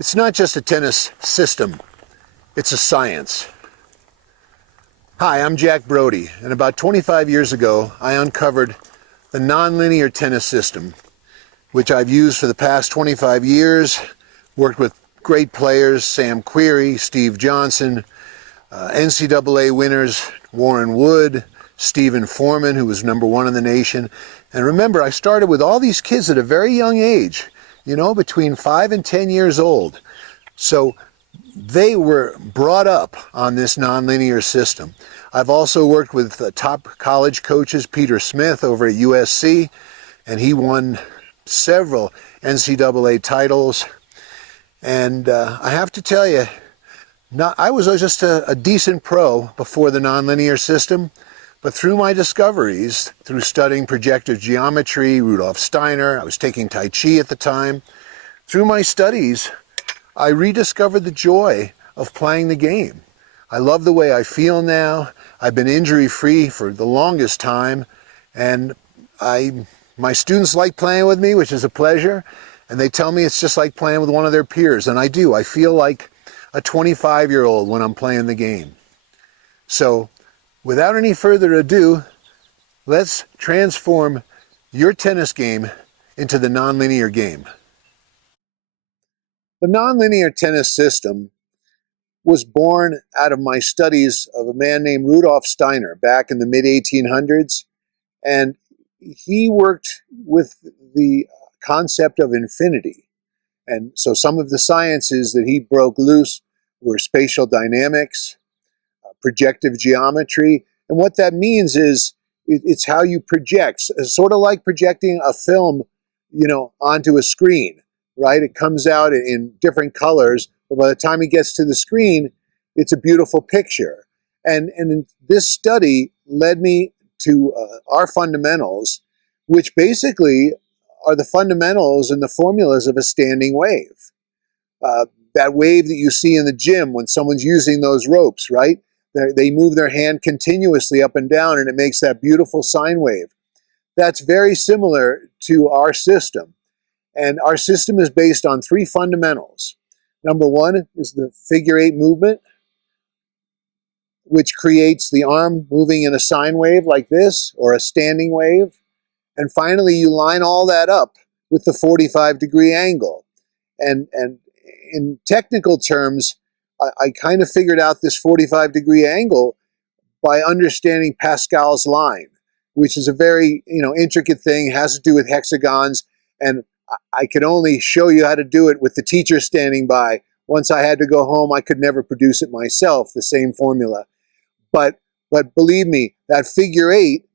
It's not just a tennis system, it's a science. Hi, I'm Jack Brody, and about 25 years ago, I uncovered the nonlinear tennis system, which I've used for the past 25 years, worked with great players, Sam Querrey, Steve Johnson, NCAA winners, Warren Wood, Stephen Foreman, who was #1 in the nation. And remember, I started with all these kids at a very young age, you know, between 5 and 10 years old. So they were brought up on this nonlinear system. I've also worked with top college coaches, Peter Smith over at USC, and he won several NCAA titles. And I have to tell you, I was just a decent pro before the nonlinear system, but through my discoveries, through studying projective geometry, Rudolf Steiner, I was taking Tai Chi at the time, through my studies, I rediscovered the joy of playing the game. I love the way I feel now. I've been injury-free for the longest time, and my students like playing with me, which is a pleasure, and they tell me it's just like playing with one of their peers, and I do. I feel like a 25-year-old when I'm playing the game. So, without any further ado, let's transform your tennis game into the nonlinear game. The nonlinear tennis system was born out of my studies of a man named Rudolf Steiner back in the mid-1800s, and he worked with the concept of infinity. And so some of the sciences that he broke loose were spatial dynamics, projective geometry, and what that means is it's how you project, sort of like projecting a film, you know, onto a screen, right? It comes out in different colors, but by the time it gets to the screen, it's a beautiful picture. And this study led me to our fundamentals, which basically are the fundamentals and the formulas of a standing wave. That wave that you see in the gym when someone's using those ropes, right? They move their hand continuously up and down, and it makes that beautiful sine wave. That's very similar to our system. And our system is based on 3 fundamentals. #1 is the figure 8 movement, which creates the arm moving in a sine wave like this, or a standing wave. And finally, you line all that up with the 45-degree angle. And in technical terms, I kind of figured out this 45-degree angle by understanding Pascal's line, which is a very, you know, intricate thing, has to do with hexagons, and I could only show you how to do it with the teacher standing by. Once I had to go home, I could never produce it myself, the same formula. But believe me, that figure 8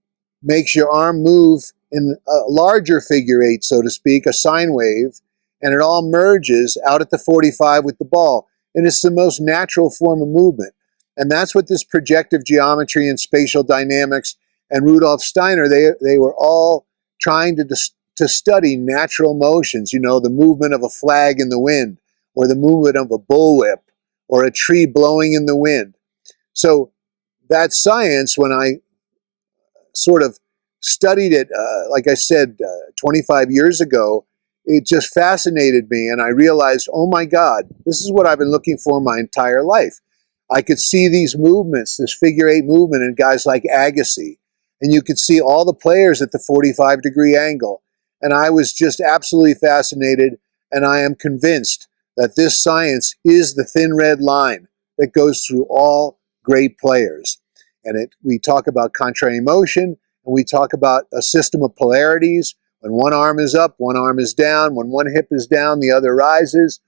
makes your arm move in a larger figure 8, so to speak, a sine wave, and it all merges out at the 45 with the ball. And it's the most natural form of movement. And that's what this projective geometry and spatial dynamics and Rudolf Steiner, they were all trying to study natural motions, you know, the movement of a flag in the wind, or the movement of a bullwhip, or a tree blowing in the wind. So that science, when I sort of studied it, like I said, 25 years ago, it just fascinated me, and I realized, oh my God, this is what I've been looking for my entire life. I could see these movements, this figure 8 movement in guys like Agassi, and you could see all the players at the 45-degree angle. And I was just absolutely fascinated, and I am convinced that this science is the thin red line that goes through all great players. And we talk about contrary motion, and we talk about a system of polarities. When one arm is up, one arm is down. When one hip is down, the other rises.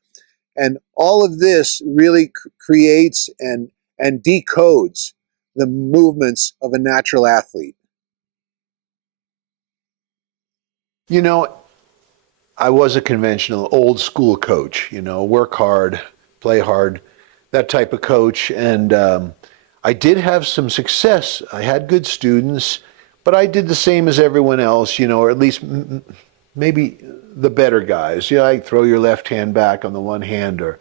And all of this really creates and decodes the movements of a natural athlete. You know, I was a conventional old school coach, you know, work hard, play hard, that type of coach. And I did have some success. I had good students, but I did the same as everyone else, you know, or at least maybe the better guys. You know, like throw your left hand back on the one hand, or,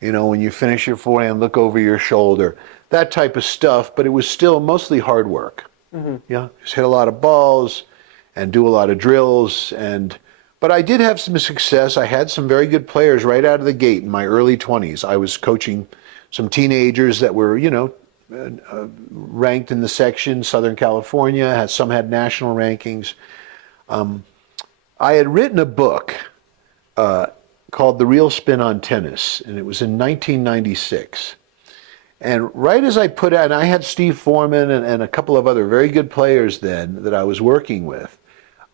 you know, when you finish your forehand, look over your shoulder, that type of stuff. But it was still mostly hard work. Mm-hmm. Yeah, just hit a lot of balls and do a lot of drills. And But I did have some success. I had some very good players right out of the gate in my early 20s. I was coaching some teenagers that were, ranked in the section, Southern California. Some had national rankings. I had written a book called The Real Spin on Tennis, and it was in 1996. And right as I put out, and I had Steve Foreman and a couple of other very good players then that I was working with.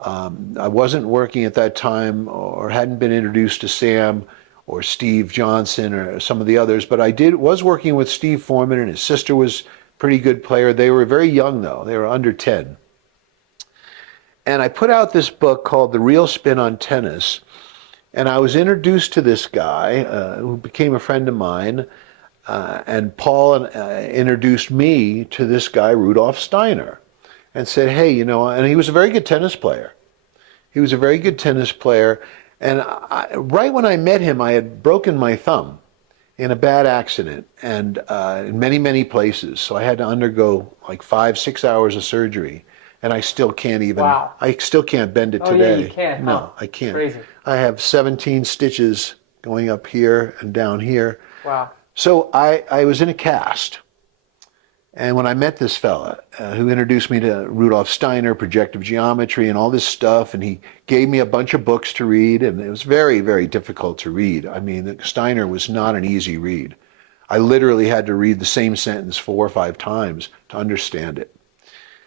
I wasn't working at that time or hadn't been introduced to Sam or Steve Johnson or some of the others, but was working with Steve Foreman, and his sister was a pretty good player. They were very young though. They were under 10. And I put out this book called The Real Spin on Tennis, and I was introduced to this guy who became a friend of mine, and Paul introduced me to this guy, Rudolf Steiner, and said, hey, and he was a very good tennis player. He was a very good tennis player, and right when I met him, I had broken my thumb in a bad accident, and in many, many places. So I had to undergo like 5-6 hours of surgery. And I still can't even, Wow. I still can't bend it today. Oh, yeah, you can't. No, huh? I can't. Crazy. I have 17 stitches going up here and down here. Wow. So I was in a cast. And when I met this fella who introduced me to Rudolf Steiner, projective geometry and all this stuff, and he gave me a bunch of books to read, and it was very, very difficult to read. I mean, Steiner was not an easy read. I literally had to read the same sentence 4 or 5 times to understand it.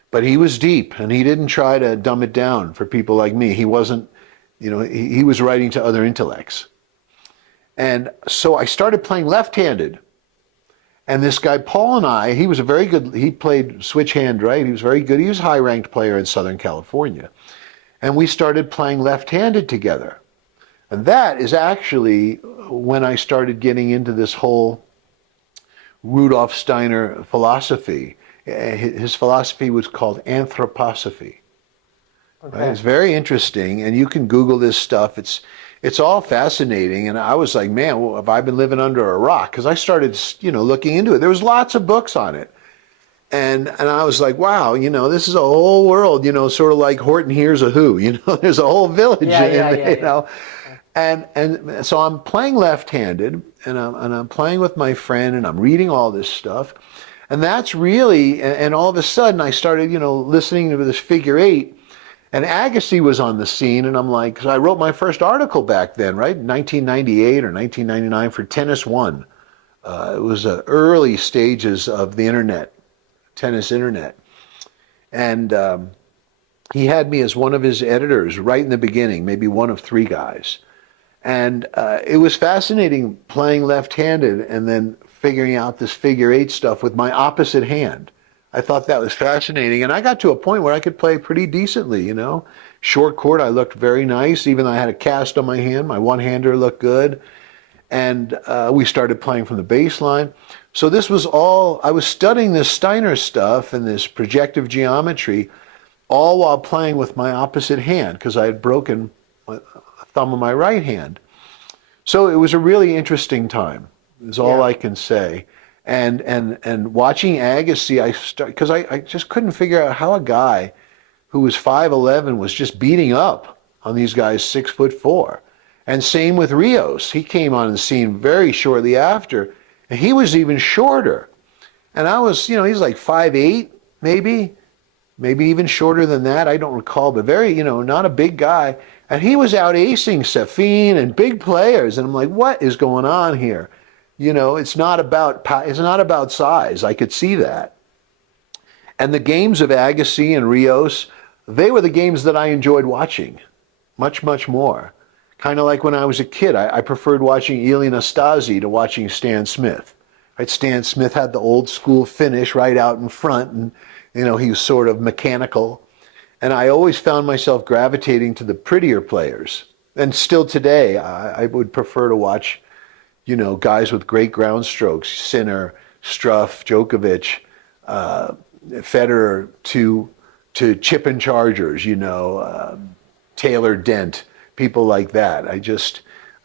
But he was deep, and he didn't try to dumb it down for people like me. He wasn't, he was writing to other intellects. And so I started playing left-handed. And this guy, Paul, and I, he was he played switch hand right. He was very good. He was a high-ranked player in Southern California. And we started playing left-handed together. And that is actually when I started getting into this whole Rudolf Steiner philosophy. His philosophy was called anthroposophy. Okay. Right? It's very interesting, and you can Google this stuff. It's all fascinating, and I was like, man, well, have I been living under a rock? Because I started, looking into it. There was lots of books on it, and I was like, wow, this is a whole world, sort of like Horton Hears a Who. There's a whole village, And so I'm playing left-handed, and I'm playing with my friend, and I'm reading all this stuff. And that's really, and all of a sudden I started, listening to this figure 8, and Agassi was on the scene, and I'm like, because I wrote my first article back then, right, 1998 or 1999 for Tennis.1. It was early stages of the internet, tennis internet. And he had me as one of his editors right in the beginning, maybe one of 3 guys. And it was fascinating playing left-handed and then figuring out this figure 8 stuff with my opposite hand. I thought that was fascinating. And I got to a point where I could play pretty decently, Short court, I looked very nice. Even though I had a cast on my hand, my one-hander looked good. And we started playing from the baseline. So this was all, I was studying this Steiner stuff and this projective geometry, all while playing with my opposite hand, because I had broken a thumb of my right hand. So it was a really interesting time, is all I can say. And watching Agassi, because I just couldn't figure out how a guy who was 5'11" was just beating up on these guys 6'4". And same with Rios. He came on the scene very shortly after, and he was even shorter. And I was, he's like 5'8", maybe even shorter than that. I don't recall, but very, not a big guy. And he was out acing Safin and big players. And I'm like, what is going on here? It's not about size. I could see that. And the games of Agassi and Rios, they were the games that I enjoyed watching much, much more. Kind of like when I was a kid, I preferred watching Ilie Nastase to watching Stan Smith. Right? Stan Smith had the old school finish right out in front, and he was sort of mechanical. And I always found myself gravitating to the prettier players. And still today, I would prefer to watch, guys with great ground strokes, Sinner, Struff, Djokovic, Federer, to chip-in chargers, Taylor Dent, people like that.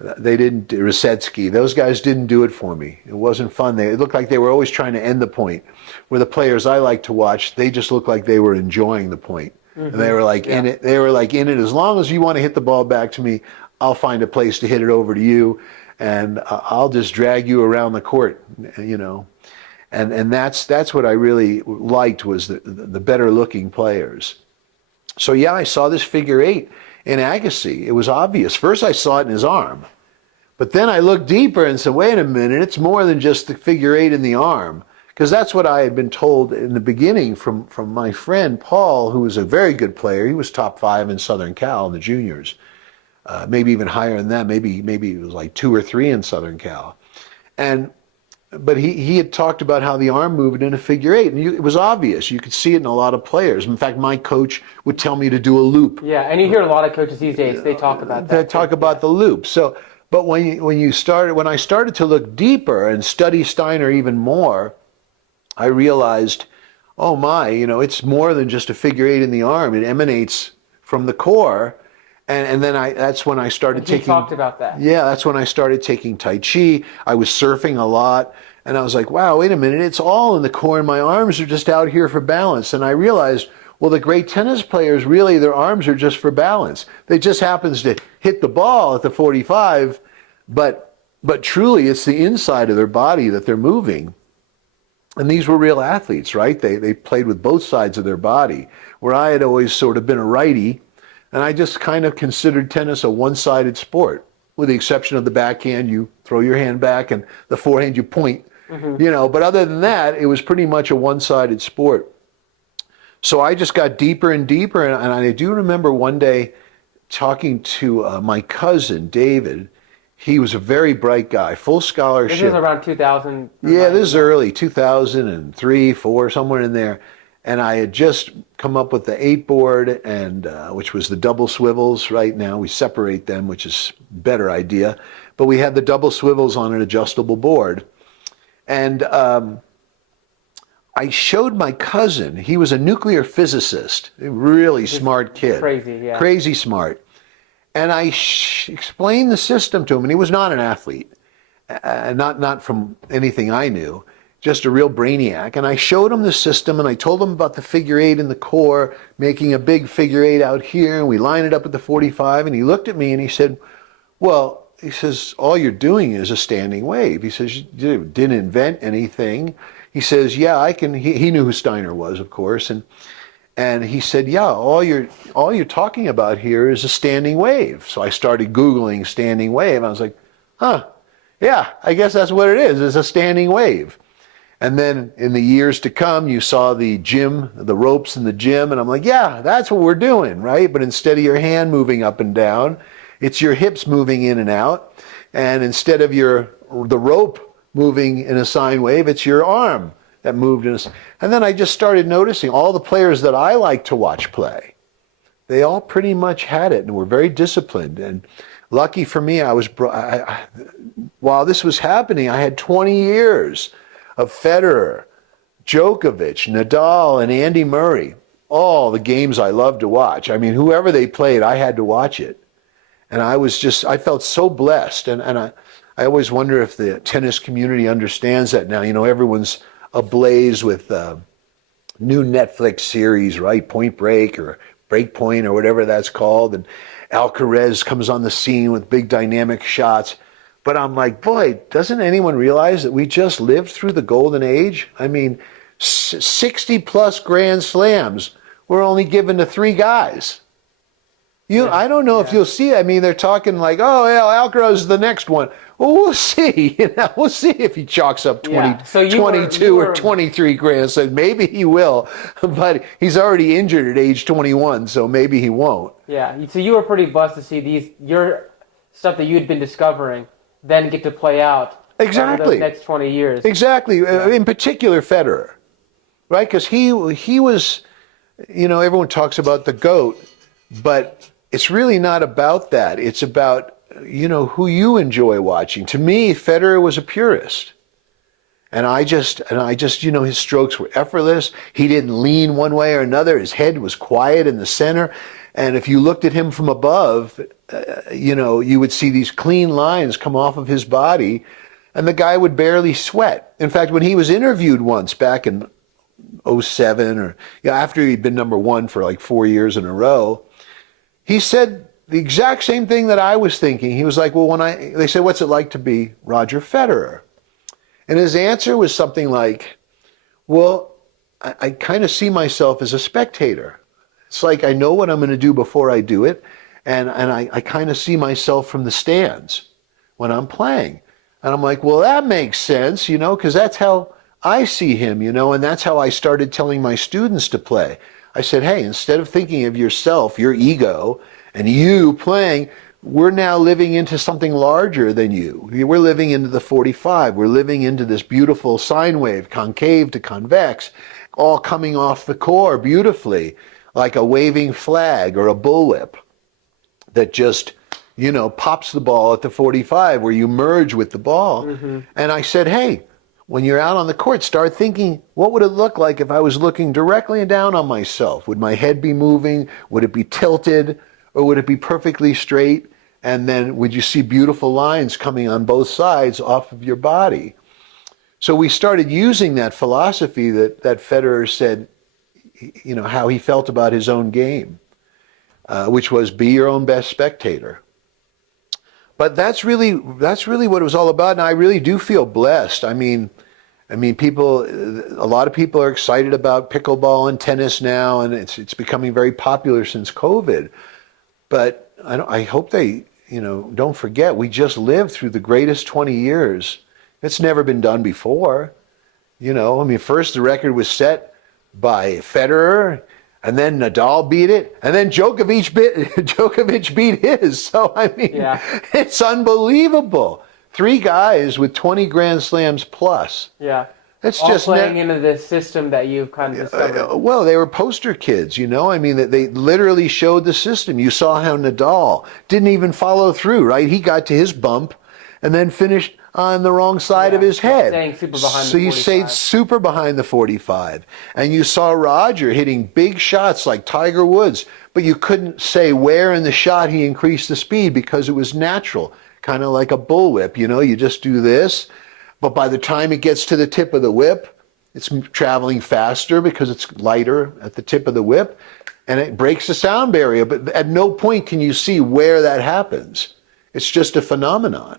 Rosetsky, those guys didn't do it for me. It wasn't fun. It looked like they were always trying to end the point. Where the players I like to watch, they just looked like they were enjoying the point. Mm-hmm. And they were like in it. They were like in it. As long as you want to hit the ball back to me, I'll find a place to hit it over to you, and I'll just drag you around the court. You know, and that's what I really liked, was the better looking players. So yeah, I saw this figure eight in Agassi. It was obvious. First, I saw it in his arm. But then I looked deeper and said, wait a minute, it's more than just the figure eight in the arm. Because that's what I had been told in the beginning from my friend Paul, who was a very good player. He was top 5 in Southern Cal in the juniors, maybe even higher than that. Maybe it was like 2 or 3 in Southern Cal. But he had talked about how the arm moved in a figure eight, and it was obvious. You could see it in a lot of players. In fact, my coach would tell me to do a loop. Yeah, and you hear a lot of coaches these days, they talk about that. They talk about the loop. So, but when I started to look deeper and study Steiner even more, I realized, oh my, it's more than just a figure eight in the arm. It emanates from the core. And then that's when I started taking. You talked about that. Yeah, that's when I started taking Tai Chi. I was surfing a lot, and I was like, wow, wait a minute, it's all in the core, and my arms are just out here for balance. And I realized, well, the great tennis players, really, their arms are just for balance. They just happens to hit the ball at the 45, but truly, it's the inside of their body that they're moving. And these were real athletes, right? They played with both sides of their body, where I had always sort of been a righty. And I just kind of considered tennis a one-sided sport, with the exception of the backhand. You throw your hand back, and the forehand you point, But other than that, it was pretty much a one-sided sport. So I just got deeper and deeper, and I do remember one day talking to my cousin, David. He was a very bright guy, full scholarship. This was around 2000? Yeah, this is early, 2003, 4, somewhere in there. And I had just come up with the 8-board, and which was the double swivels. Right now we separate them, which is a better idea. But we had the double swivels on an adjustable board. And I showed my cousin. He was a nuclear physicist, a really smart kid. Crazy, yeah. Crazy smart. And I explained the system to him, and he was not an athlete, not from anything I knew. Just a real brainiac. And I showed him the system, and I told him about the figure eight in the core, making a big figure eight out here, and we line it up at the 45, and he looked at me and he said, well, he says, all you're doing is a standing wave. He says, you didn't invent anything. He says, yeah, I can. He knew who Steiner was, of course, and he said, yeah, all you're talking about here is a standing wave. So I started Googling standing wave. I was like, huh, yeah, I guess that's what it is. It's a standing wave. And then in the years to come, you saw the gym, the ropes in the gym, and I'm like, yeah, that's what we're doing, right? But instead of your hand moving up and down, it's your hips moving in and out. And instead of the rope moving in a sine wave, it's your arm that moved in a. And then I just started noticing all the players that I like to watch play. They all pretty much had it and were very disciplined. And lucky for me, while this was happening, I had 20 years of Federer, Djokovic, Nadal, and Andy Murray. All the games I loved to watch. I mean, whoever they played, I had to watch it. And I felt so blessed. And I always wonder if the tennis community understands that now. Everyone's ablaze with new Netflix series, right? Point Break or Breakpoint or whatever that's called. And Alcaraz comes on the scene with big dynamic shots. But I'm like, boy, doesn't anyone realize that we just lived through the golden age? I mean, 60 plus Grand Slams were only given to 3 guys. I don't know if you'll see it. I mean, they're talking like, oh, yeah, Alcaraz is the next one. Well, we'll see. We'll see if he chalks up 22 or 23 Grand Slams. Maybe he will, but he's already injured at age 21, so maybe he won't. Yeah, so you were pretty blessed to see your stuff that you had been discovering then get to play out exactly over the next 20 years. Exactly. Yeah. In particular, Federer, right? Because he was, everyone talks about the GOAT, but it's really not about that. It's about, who you enjoy watching. To me, Federer was a purist. And I just, his strokes were effortless. He didn't lean one way or another. His head was quiet in the center. And if you looked at him from above, you would see these clean lines come off of his body, and the guy would barely sweat. In fact, when he was interviewed once back in '07 or after he'd been number one for like 4 years in a row. He said the exact same thing that I was thinking. He was like, well, they said, what's it like to be Roger Federer? And his answer was something like, well, I kind of see myself as a spectator. It's like I know what I'm going to do before I do it, and I kind of see myself from the stands when I'm playing. And I'm like, well, that makes sense, because that's how I see him, and that's how I started telling my students to play. I said, hey, instead of thinking of yourself, your ego, and you playing, we're now living into something larger than you. We're living into the 45. We're living into this beautiful sine wave, concave to convex, all coming off the core beautifully, like a waving flag or a bullwhip that just, pops the ball at the 45 where you merge with the ball. Mm-hmm. And I said, hey, when you're out on the court, start thinking, what would it look like if I was looking directly down on myself? Would my head be moving? Would it be tilted? Or would it be perfectly straight? And then would you see beautiful lines coming on both sides off of your body? So we started using that philosophy that Federer said, how he felt about his own game, which was be your own best spectator. But that's really what it was all about. And I really do feel blessed. I mean, a lot of people are excited about pickleball and tennis now, and it's becoming very popular since COVID. But I hope they, don't forget, we just lived through the greatest 20 years. It's never been done before. First the record was set by Federer, and then Nadal beat it, and then Djokovic beat his. So, It's unbelievable. 3 guys with 20 Grand Slams plus. Yeah. It's all just playing into this system that you've kind of discovered. Well, they were poster kids, they literally showed the system. You saw how Nadal didn't even follow through, right? He got to his bump and then finished on the wrong side of his head. Staying super behind so the 45. You stayed super behind the 45. And you saw Roger hitting big shots like Tiger Woods, but you couldn't say where in the shot he increased the speed because it was natural, kind of like a bullwhip, you just do this. But by the time it gets to the tip of the whip, it's traveling faster because it's lighter at the tip of the whip, and it breaks the sound barrier. But at no point can you see where that happens. It's just a phenomenon.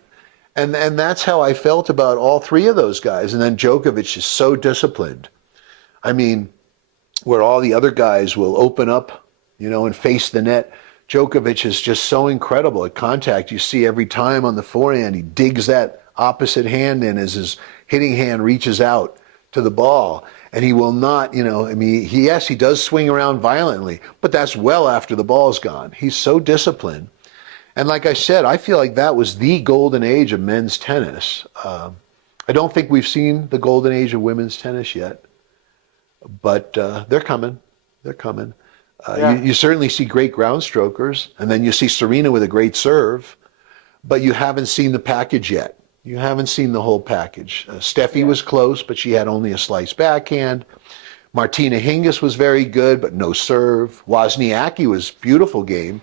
And that's how I felt about all 3 of those guys. And then Djokovic is so disciplined. Where all the other guys will open up, and face the net, Djokovic is just so incredible at contact. You see every time on the forehand, he digs that opposite hand in as his hitting hand reaches out to the ball. And he will not, he does swing around violently, but that's well after the ball's gone. He's so disciplined. And like I said, I feel like that was the golden age of men's tennis. I don't think we've seen the golden age of women's tennis yet, but they're coming. They're coming. You certainly see great ground strokers, and then you see Serena with a great serve, but you haven't seen the package yet. You haven't seen the whole package. Steffi was close, but she had only a slice backhand. Martina Hingis was very good, but no serve. Wozniacki was beautiful game,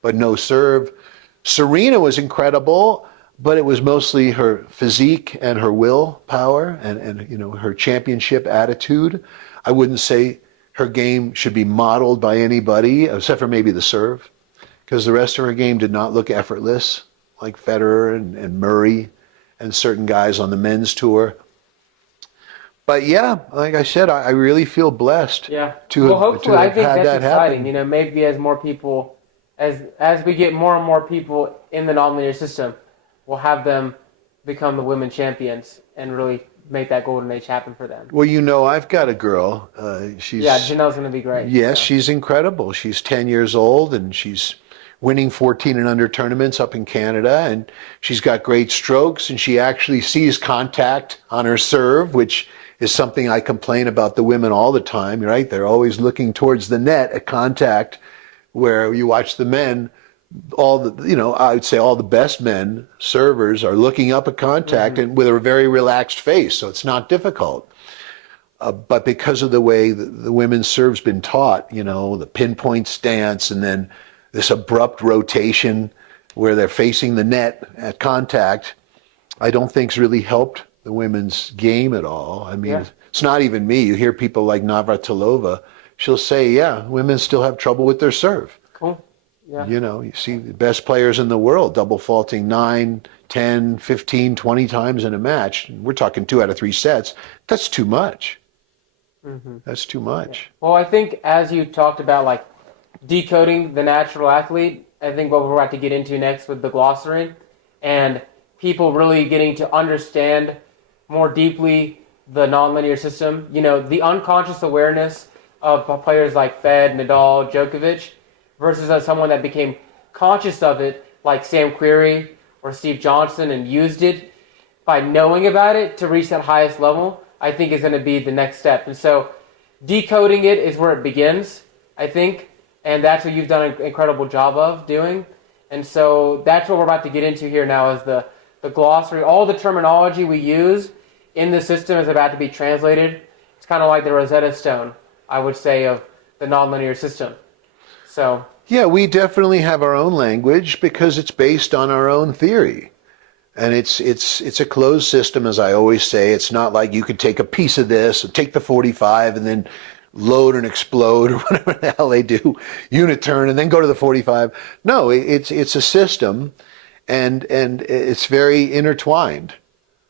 but no serve. Serena was incredible, but it was mostly her physique and her willpower and her championship attitude. I wouldn't say her game should be modeled by anybody, except for maybe the serve, because the rest of her game did not look effortless, like Federer and Murray and certain guys on the men's tour. But yeah, like I said, I really feel blessed to hopefully, have I think had that's that exciting. happen. Maybe as more people, as we get more and more people in the nonlinear system, we'll have them become the women champions and really make that golden age happen for them. Well, I've got a girl. Janelle's going to be great. Yes, she's incredible. She's 10 years old, and she's winning 14 and under tournaments up in Canada, and she's got great strokes, and she actually sees contact on her serve, which is something I complain about the women all the time, right? They're always looking towards the net at contact, where you watch the men, I would say all the best men, servers, are looking up at contact and with a very relaxed face, so it's not difficult. But because of the way the women's serve's been taught, the pinpoint stance and then this abrupt rotation where they're facing the net at contact, I don't think's really helped the women's game at all. It's not even me. You hear people like Navratilova. She'll say, yeah, women still have trouble with their serve. Cool. Yeah. You know, you see the best players in the world double faulting 9, 10, 15, 20 times in a match. We're talking 2 out of 3 sets. That's too much. That's too much. Well, I think as you talked about like decoding the natural athlete, I think what we're about to get into next with the glossary and people really getting to understand more deeply the nonlinear system. You know, the unconscious awareness of players like Fed, Nadal, Djokovic versus as someone that became conscious of it like Sam Querrey or Steve Johnson and used it by knowing about it to reach that highest level, I think is going to be the next step. And so decoding it is where it begins, I think, and that's what you've done an incredible job of doing. And so that's what we're about to get into here now is the glossary. All the terminology we use in the system is about to be translated. It's kind of like the Rosetta Stone, I would say, of the nonlinear system. So yeah, we definitely have our own language because it's based on our own theory. And it's a closed system, as I always say. It's not like you could take a piece of this, or take the 45 and then load and explode or whatever the hell they do, unit turn, and then go to the 45. No, it's a system, and it's very intertwined.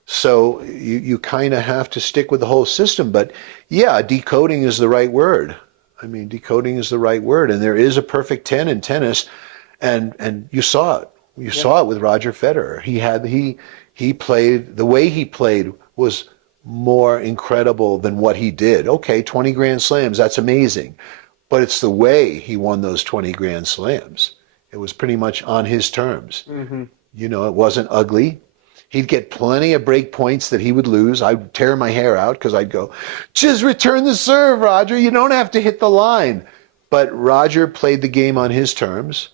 So you kind of have to stick with the whole system. But yeah, decoding is the right word. I mean, decoding is the right word. And there is a perfect 10 in tennis, and you saw it. You saw it with Roger Federer. He played, the way he played was more incredible than what he did. Okay, 20 Grand Slams, that's amazing. But it's the way he won those 20 Grand Slams. It was pretty much on his terms. You know, it wasn't ugly. He'd get plenty of break points that he would lose. I'd tear my hair out because I'd go, just return the serve, Roger. You don't have to hit the line. But Roger played the game on his terms.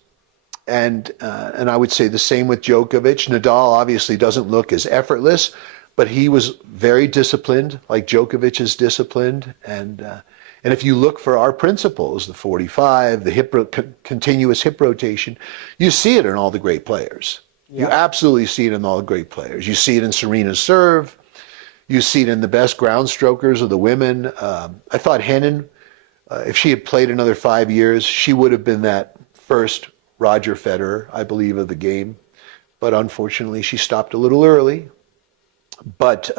And I would say the same with Djokovic. Nadal obviously doesn't look as effortless, but he was very disciplined, like Djokovic is disciplined. And if you look for our principles, the 45, the continuous hip rotation, you see it in all the great players. Yeah. You absolutely see it in all the great players. You see it in Serena's serve. You see it in the best ground strokers of the women. I thought Henin, if she had played another 5 years, she would have been that first Roger Federer, I believe, of the game. But unfortunately, she stopped a little early. But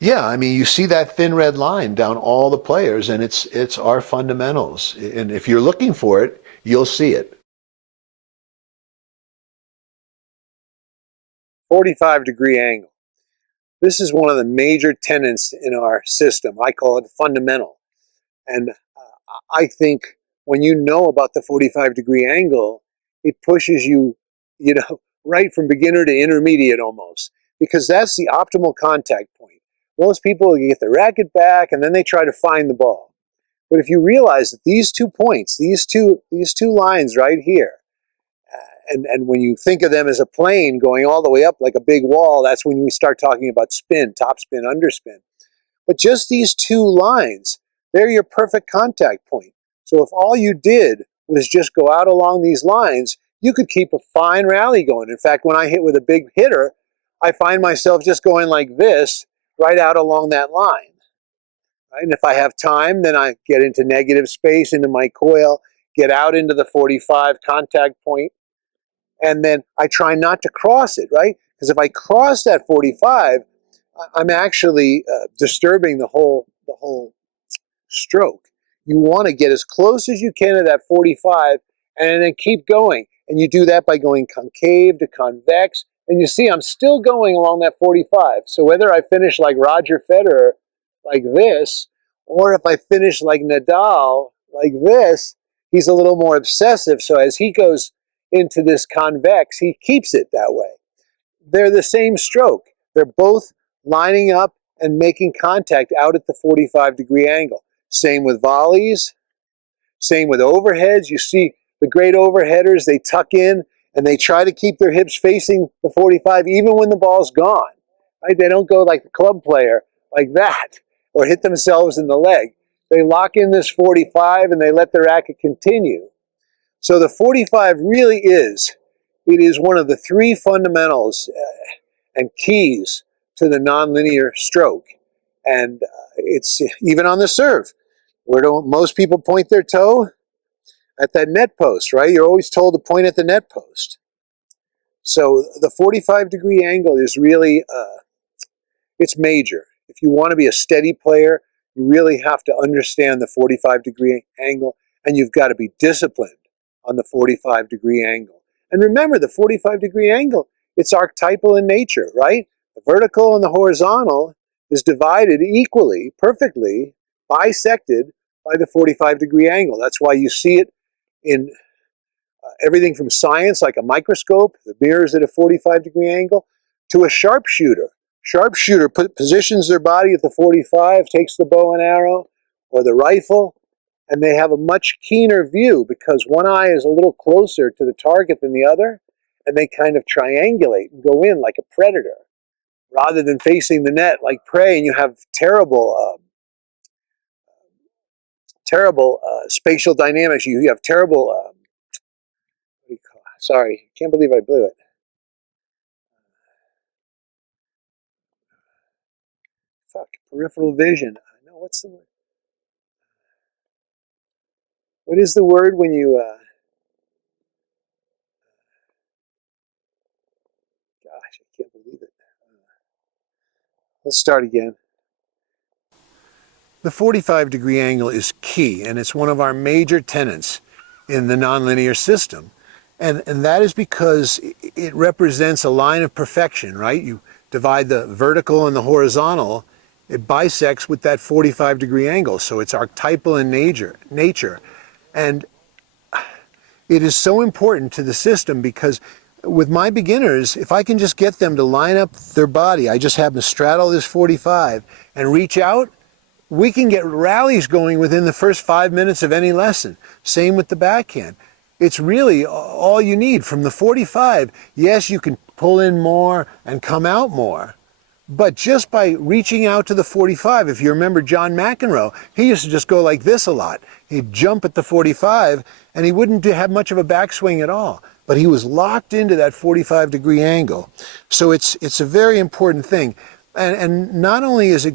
yeah, I mean, you see that thin red line down all the players, and it's our fundamentals. And if you're looking for it, you'll see it. 45-degree angle. This is one of the major tenets in our system. I call it fundamental. And I think when you know about the 45-degree angle, it pushes you, you know, right from beginner to intermediate almost, because that's the optimal contact point. Most people get the racket back and then they try to find the ball. But if you realize that these 2 points, these two lines right here, and when you think of them as a plane going all the way up like a big wall, that's when we start talking about spin, topspin, underspin. But just these 2 lines, they're your perfect contact point. So if all you did was just go out along these lines, you could keep a fine rally going. In fact, when I hit with a big hitter, I find myself just going like this, right out along that line. Right? And if I have time, then I get into negative space, into my coil, get out into the 45 contact point, and then I try not to cross it, right? Because if I cross that 45, I'm actually disturbing the whole stroke. You want to get as close as you can to that 45 and then keep going. And you do that by going concave to convex. And you see I'm still going along that 45. So whether I finish like Roger Federer like this, or if I finish like Nadal like this, he's a little more obsessive. So as he goes into this convex, he keeps it that way. They're the same stroke. They're both lining up and making contact out at the 45-degree angle. Same with volleys, same with overheads. You see the great overheaders, they tuck in and they try to keep their hips facing the 45 even when the ball's gone. Right? They don't go like the club player like that or hit themselves in the leg. They lock in this 45 and they let the racket continue. So the 45 really is, it is one of the 3 fundamentals and keys to the nonlinear stroke. And it's even on the serve. Where do most people point their toe? At that net post, right? You're always told to point at the net post. So the 45-degree angle is really, it's major. If you want to be a steady player, you really have to understand the 45-degree angle, and you've got to be disciplined on the 45-degree angle. And remember, the 45-degree angle, it's archetypal in nature, right? The vertical and the horizontal is divided equally, perfectly, bisected by the 45-degree angle. That's why you see it in everything from science, like a microscope, the mirrors at a 45-degree angle, to a sharpshooter. Sharpshooter positions their body at the 45, takes the bow and arrow or the rifle, and they have a much keener view because one eye is a little closer to the target than the other, and they kind of triangulate and go in like a predator rather than facing the net like prey, and you have terrible spatial dynamics. You have terrible, sorry, can't believe I blew it. Fuck, peripheral vision. I know, what's the word? What is the word when you, gosh, I can't believe it. Let's start again. The 45-degree angle is key, and it's one of our major tenets in the nonlinear system. And that is because it represents a line of perfection, right? You divide the vertical and the horizontal, it bisects with that 45-degree angle, so it's archetypal in nature. And it is so important to the system because with my beginners, if I can just get them to line up their body, I just have them straddle this 45 and reach out, we can get rallies going within the first 5 minutes of any lesson. Same with the backhand. It's really all you need. From the 45, yes, you can pull in more and come out more. But just by reaching out to the 45, if you remember John McEnroe, he used to just go like this a lot. He'd jump at the 45 and he wouldn't have much of a backswing at all. But he was locked into that 45-degree angle. So it's a very important thing. And not only is it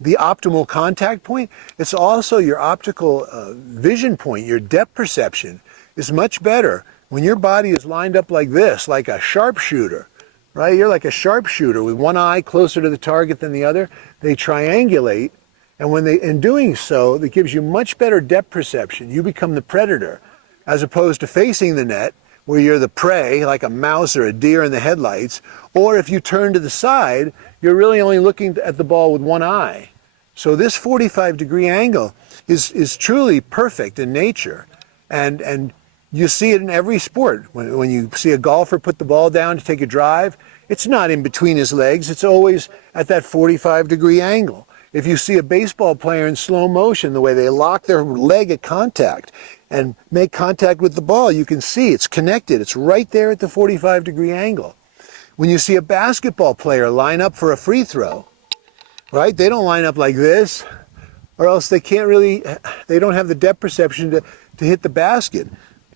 the optimal contact point, it's also your optical vision point, your depth perception is much better when your body is lined up like this, like a sharpshooter, right? You're like a sharpshooter with one eye closer to the target than the other. They triangulate, and in doing so, it gives you much better depth perception. You become the predator, as opposed to facing the net, where you're the prey, like a mouse or a deer in the headlights, or if you turn to the side, you're really only looking at the ball with one eye. So this 45-degree angle is truly perfect in nature. And you see it in every sport. When you see a golfer put the ball down to take a drive, it's not in between his legs, it's always at that 45-degree angle. If you see a baseball player in slow motion, the way they lock their leg at contact and make contact with the ball, you can see it's connected. It's right there at the 45-degree angle. When you see a basketball player line up for a free throw, right? They don't line up like this, or else they don't have the depth perception to hit the basket,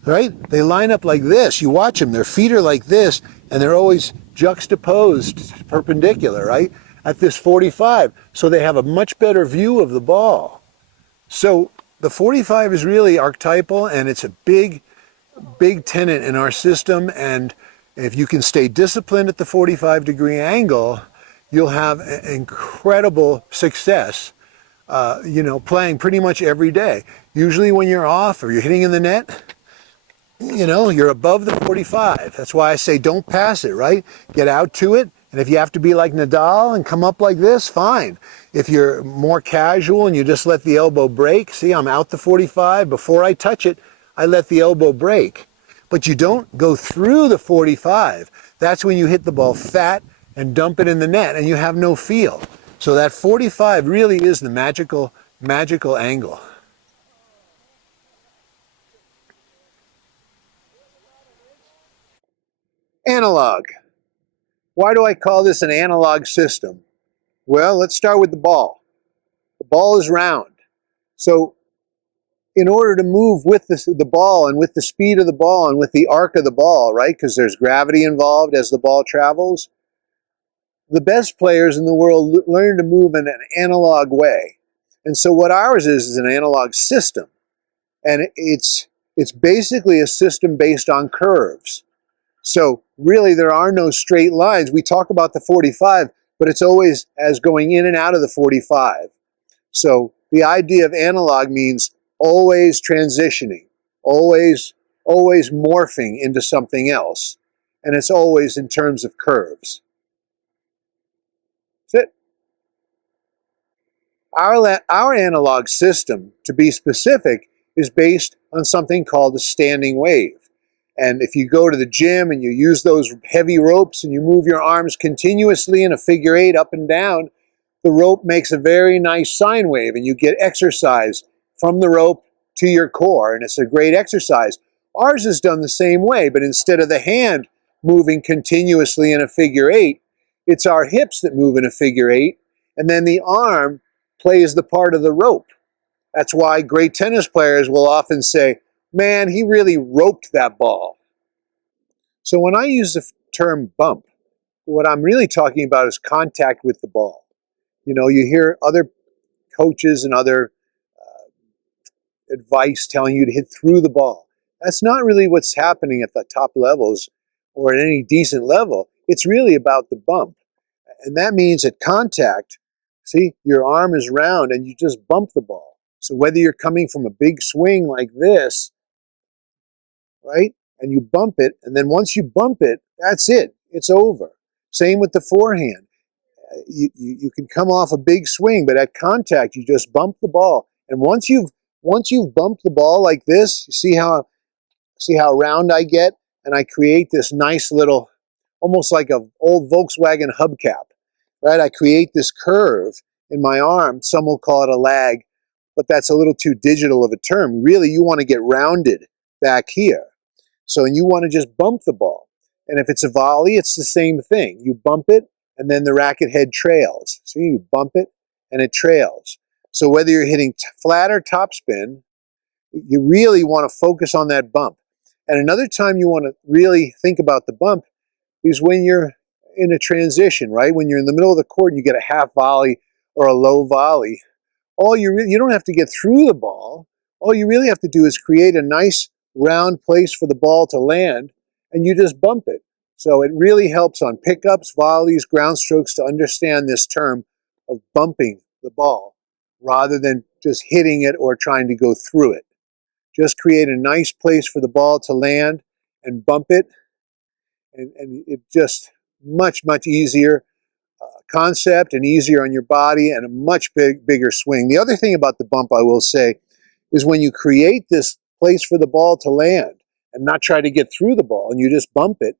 right? They line up like this. You watch them, their feet are like this, and they're always juxtaposed, perpendicular, right? At this 45, so they have a much better view of the ball. So the 45 is really archetypal, and it's a big tenet in our system, and if you can stay disciplined at the 45-degree angle, you'll have incredible success, playing pretty much every day. Usually when you're off or you're hitting in the net, you're above the 45. That's why I say don't pass it, right? Get out to it. And if you have to be like Nadal and come up like this, fine. If you're more casual and you just let the elbow break, see, I'm out the 45. Before I touch it, I let the elbow break. But you don't go through the 45. That's when you hit the ball fat and dump it in the net and you have no feel. So that 45 really is the magical angle. Analog. Why do I call this an analog system? Well, let's start with the ball. The ball is round. So in order to move with the ball and with the speed of the ball and with the arc of the ball, right, because there's gravity involved as the ball travels, the best players in the world learn to move in an analog way. And so what ours is an analog system. And it's basically a system based on curves. So really there are no straight lines. We talk about the 45, but it's always as going in and out of the 45. So the idea of analog means always transitioning, always morphing into something else. And it's always in terms of curves. That's it. Our analog system, to be specific, is based on something called a standing wave. And if you go to the gym and you use those heavy ropes and you move your arms continuously in a figure 8 up and down, the rope makes a very nice sine wave and you get exercise from the rope to your core, and it's a great exercise. Ours is done the same way, but instead of the hand moving continuously in a figure 8, it's our hips that move in a figure 8, and then the arm plays the part of the rope. That's why great tennis players will often say, man, he really roped that ball. So when I use the term bump, what I'm really talking about is contact with the ball. You know, you hear other coaches and other advice telling you to hit through the ball. That's not really what's happening at the top levels or at any decent level. It's really about the bump. And that means at contact, see, your arm is round and you just bump the ball. So whether you're coming from a big swing like this, right, and you bump it, and then once you bump it, that's it. It's over. Same with the forehand. You can come off a big swing, but at contact, you just bump the ball. And once you've bumped the ball like this, you see how round I get, and I create this nice little, almost like an old Volkswagen hubcap, right? I create this curve in my arm. Some will call it a lag, but that's a little too digital of a term. Really, you want to get rounded back here. So, and you want to just bump the ball. And if it's a volley, it's the same thing. You bump it, and then the racket head trails. So you bump it, and it trails. So whether you're hitting flat or topspin, you really want to focus on that bump. And another time you want to really think about the bump is when you're in a transition, right? When you're in the middle of the court and you get a half volley or a low volley, you don't have to get through the ball. All you really have to do is create a nice round place for the ball to land, and you just bump it. So it really helps on pickups, volleys, ground strokes to understand this term of bumping the ball rather than just hitting it or trying to go through it. Just create a nice place for the ball to land and bump it, and it's just much easier concept and easier on your body and a much bigger swing. The other thing about the bump, I will say, is when you create this place for the ball to land and not try to get through the ball and you just bump it,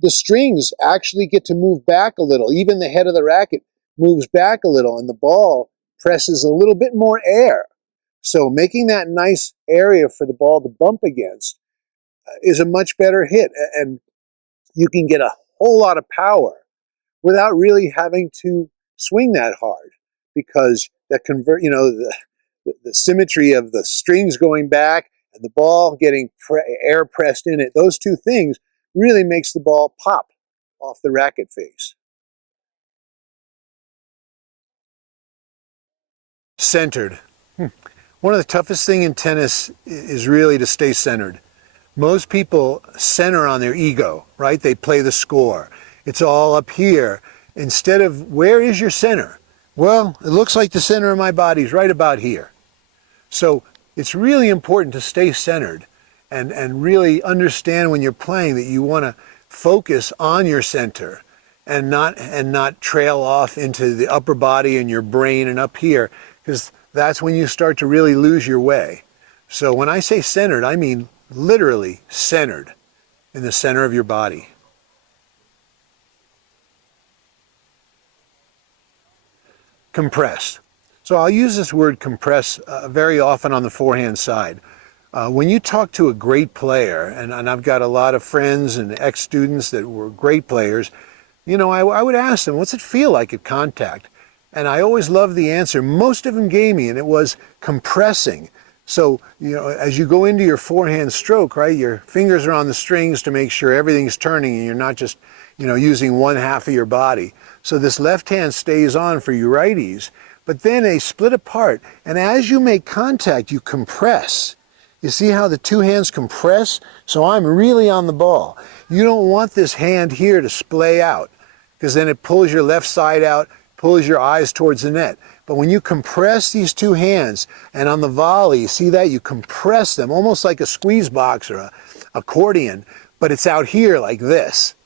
the strings actually get to move back a little. Even the head of the racket moves back a little and the ball presses a little bit more air. So making that nice area for the ball to bump against is a much better hit, and you can get a whole lot of power without really having to swing that hard, because the symmetry of the strings going back and the ball getting air pressed in it, those two things really makes the ball pop off the racket face. Centered. One of the toughest things in tennis is really to stay centered. Most people center on their ego, right? They play the score. It's all up here. Instead of, where is your center? Well, it looks like the center of my body is right about here. So it's really important to stay centered and really understand when you're playing that you want to focus on your center and not trail off into the upper body and your brain and up here, because that's when you start to really lose your way. So when I say centered, I mean literally centered in the center of your body. Compressed. So I'll use this word compress very often on the forehand side. When you talk to a great player, and I've got a lot of friends and ex-students that were great players, you know, I would ask them, what's it feel like at contact? And I always loved the answer most of them gave me, and it was compressing. So, you know, as you go into your forehand stroke, right, your fingers are on the strings to make sure everything's turning and you're not just, you know, using one half of your body. So this left hand stays on for you righties, but then they split apart. And as you make contact, you compress. You see how the two hands compress? So I'm really on the ball. You don't want this hand here to splay out, because then it pulls your left side out, pulls your eyes towards the net. But when you compress these two hands, and on the volley, you see that? You compress them, almost like a squeeze box or a accordion, but it's out here like this.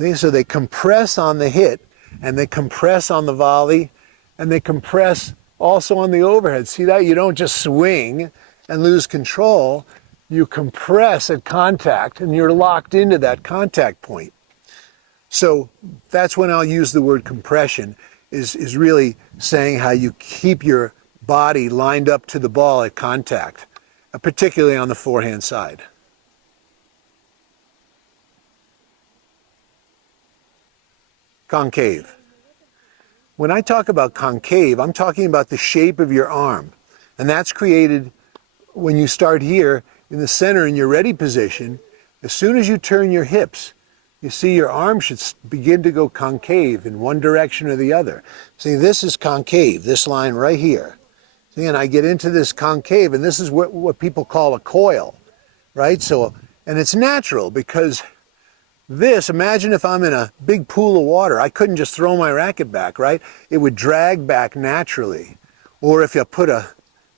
See? So they compress on the hit, and they compress on the volley, and they compress also on the overhead. See that? You don't just swing and lose control. You compress at contact, and you're locked into that contact point. So that's when I'll use the word compression, is really saying how you keep your body lined up to the ball at contact, particularly on the forehand side. Concave. When I talk about concave, I'm talking about the shape of your arm. And that's created when you start here in the center in your ready position. As soon as you turn your hips, you see your arm should begin to go concave in one direction or the other. See, this is concave, this line right here. See, and I get into this concave, and this is what people call a coil, right? So, and it's natural because this, imagine if I'm in a big pool of water, I couldn't just throw my racket back, right? It would drag back naturally. Or if you put a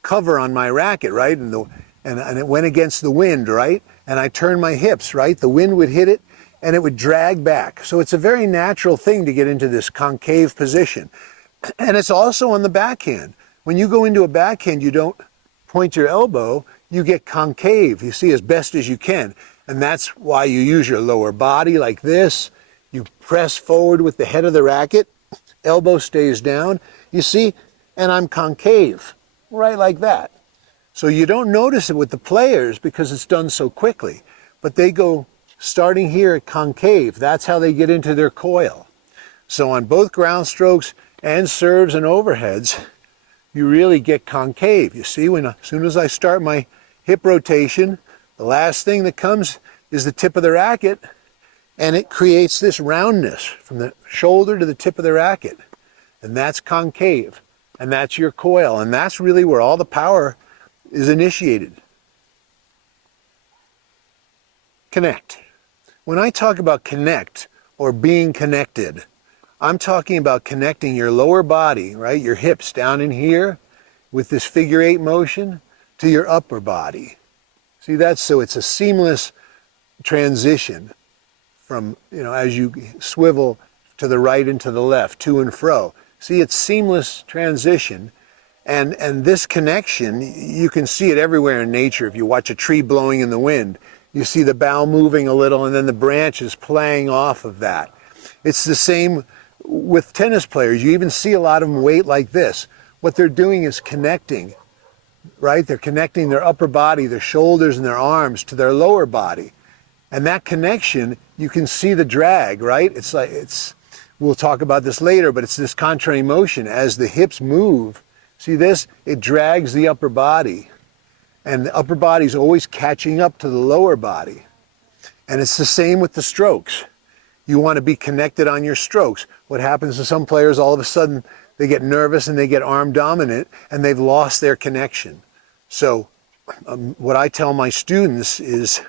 cover on my racket, right, and it went against the wind, right, and I turned my hips, right, the wind would hit it and it would drag back. So it's a very natural thing to get into this concave position. And it's also on the backhand. When you go into a backhand, you don't point your elbow, you get concave, you see, as best as you can. And that's why you use your lower body like this. You press forward with the head of the racket, elbow stays down, you see, and I'm concave, right like that. So you don't notice it with the players because it's done so quickly, but they go starting here at concave. That's how they get into their coil. So on both ground strokes and serves and overheads, you really get concave. You see, as soon as I start my hip rotation, the last thing that comes is the tip of the racket, and it creates this roundness from the shoulder to the tip of the racket. And that's concave, and that's your coil, and that's really where all the power is initiated. Connect. When I talk about connect or being connected, I'm talking about connecting your lower body, right, your hips down in here with this figure 8 motion to your upper body. See, that's so it's a seamless transition from, as you swivel to the right and to the left, to and fro. See, it's seamless transition. And this connection, you can see it everywhere in nature. If you watch a tree blowing in the wind, you see the bough moving a little and then the branches playing off of that. It's the same with tennis players. You even see a lot of them wait like this. What they're doing is connecting, right? They're connecting their upper body, their shoulders and their arms to their lower body. And that connection, you can see the drag, right? We'll talk about this later, but it's this contrary motion. As the hips move, see this? It drags the upper body. And the upper body is always catching up to the lower body. And it's the same with the strokes. You want to be connected on your strokes. What happens to some players, all of a sudden, they get nervous and they get arm dominant and they've lost their connection. So what I tell my students is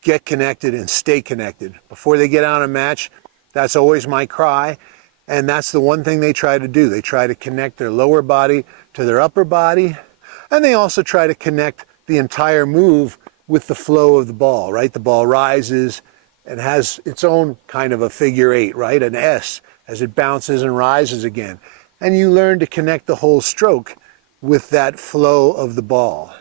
get connected and stay connected. Before they get out of a match, that's always my cry. And that's the one thing they try to do. They try to connect their lower body to their upper body. And they also try to connect the entire move with the flow of the ball, right? The ball rises and has its own kind of a figure 8, right? An S as it bounces and rises again. And you learn to connect the whole stroke with that flow of the ball.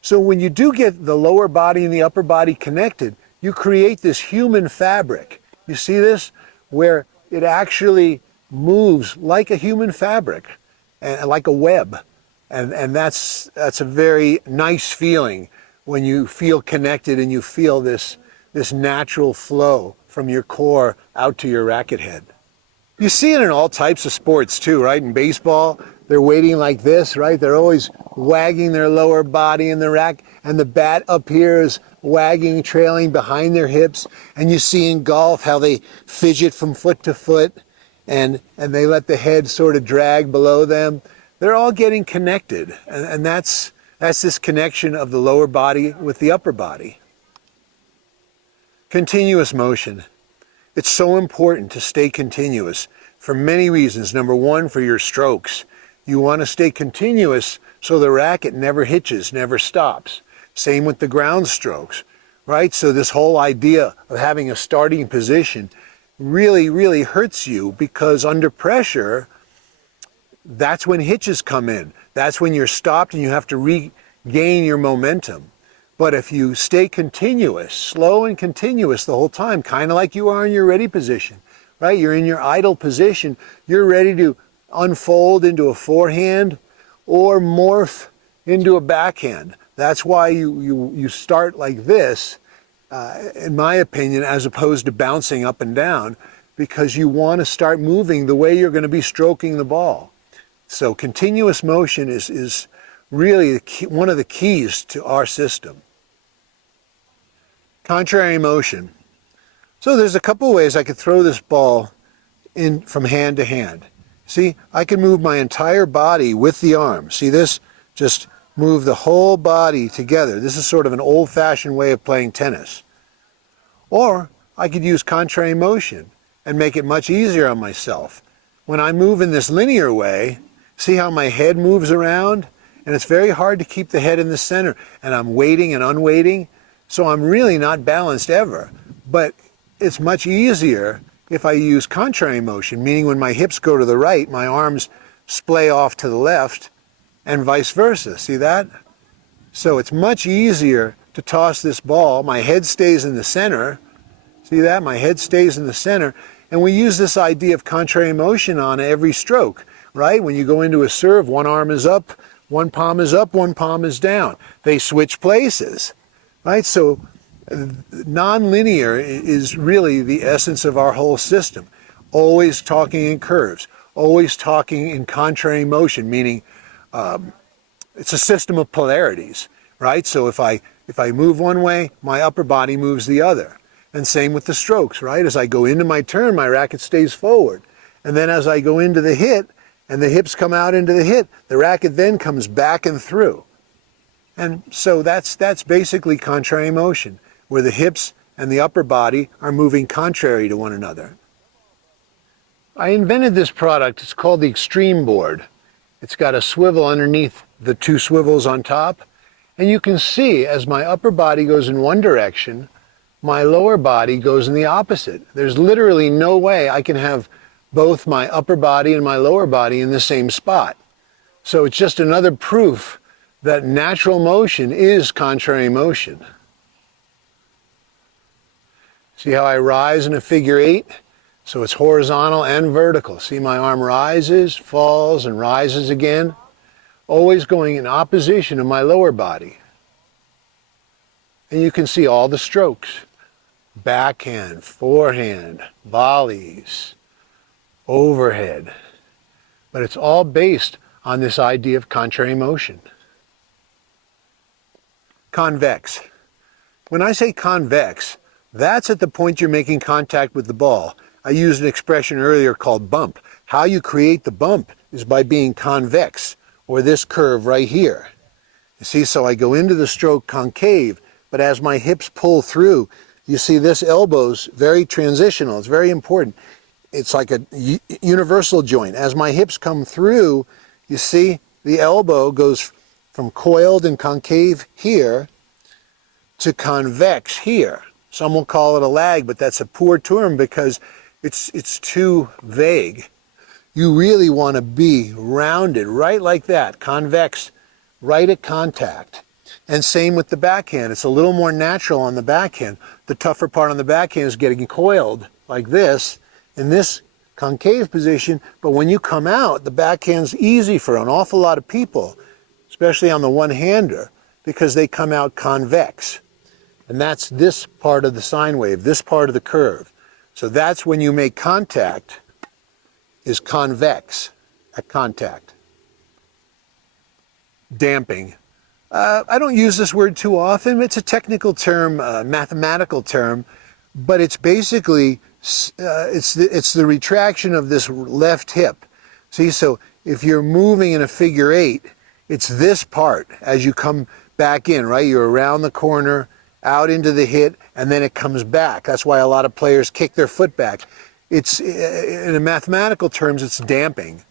So when you do get the lower body and the upper body connected, you create this human fabric. You see this? Where it actually moves like a human fabric, and like a web. And that's a very nice feeling when you feel connected and you feel this natural flow from your core out to your racket head. You see it in all types of sports too, right? In baseball, they're waiting like this, right? They're always wagging their lower body in the rack, and the bat up here is wagging, trailing behind their hips. And you see in golf how they fidget from foot to foot, and they let the head sort of drag below them. They're all getting connected, and that's this connection of the lower body with the upper body. Continuous motion. It's so important to stay continuous for many reasons. Number one, for your strokes. You want to stay continuous so the racket never hitches, never stops. Same with the ground strokes, right? So this whole idea of having a starting position really, really hurts you, because under pressure, that's when hitches come in. That's when you're stopped and you have to regain your momentum. But if you stay continuous, slow and continuous the whole time, kind of like you are in your ready position, right? You're in your idle position. You're ready to unfold into a forehand or morph into a backhand. That's why you start like this, in my opinion, as opposed to bouncing up and down, because you want to start moving the way you're going to be stroking the ball. So continuous motion is really one of the keys to our system. Contrary motion. So there's a couple ways I could throw this ball in from hand to hand. See, I can move my entire body with the arm. See this? Just move the whole body together. This is sort of an old-fashioned way of playing tennis. Or I could use contrary motion and make it much easier on myself. When I move in this linear way, see how my head moves around? And it's very hard to keep the head in the center. And I'm weighting and unweighting, so I'm really not balanced ever. But it's much easier if I use contrary motion, meaning when my hips go to the right, my arms splay off to the left, and vice versa. See that? So it's much easier to toss this ball. My head stays in the center. See that? My head stays in the center. And we use this idea of contrary motion on every stroke, right? When you go into a serve, one arm is up, one palm is up, one palm is down. They switch places, right? So nonlinear is really the essence of our whole system. Always talking in curves, always talking in contrary motion, meaning it's a system of polarities, right? So if I move one way, my upper body moves the other. And same with the strokes, right? As I go into my turn, my racket stays forward. And then as I go into the hit, and the hips come out into the hit, the racket then comes back and through. And so that's basically contrary motion, where the hips and the upper body are moving contrary to one another. I invented this product. It's called the Extreme Board. It's got a swivel underneath the two swivels on top. And you can see as my upper body goes in one direction, my lower body goes in the opposite. There's literally no way I can have both my upper body and my lower body in the same spot. So it's just another proof that natural motion is contrary motion. See how I rise in a figure eight? So it's horizontal and vertical. See, my arm rises, falls, and rises again, always going in opposition of my lower body. And you can see all the strokes. Backhand, forehand, volleys, overhead. But it's all based on this idea of contrary motion. Convex. When I say convex, that's at the point you're making contact with the ball. I used an expression earlier called bump. How you create the bump is by being convex, or this curve right here. You see, so I go into the stroke concave, but as my hips pull through, you see this elbow's very transitional. It's very important. It's like a universal joint. As my hips come through, you see the elbow goes from coiled and concave here to convex here. Some will call it a lag, but that's a poor term because it's too vague. You really want to be rounded, right like that, convex, right at contact. And same with the backhand. It's a little more natural on the backhand. The tougher part on the backhand is getting coiled like this, in this concave position. But when you come out, the backhand's easy for an awful lot of people, especially on the one-hander, because they come out convex. And that's this part of the sine wave, this part of the curve. So that's when you make contact, is convex at contact. damping. I don't use this word too often. It's a technical term, mathematical term, but it's basically, it's the retraction of this left hip. See, so if you're moving in a figure eight, it's this part as you come back in, right? You're around the corner, out into the hit, and then it comes back. That's why a lot of players kick their foot back. It's, in mathematical terms, it's damping.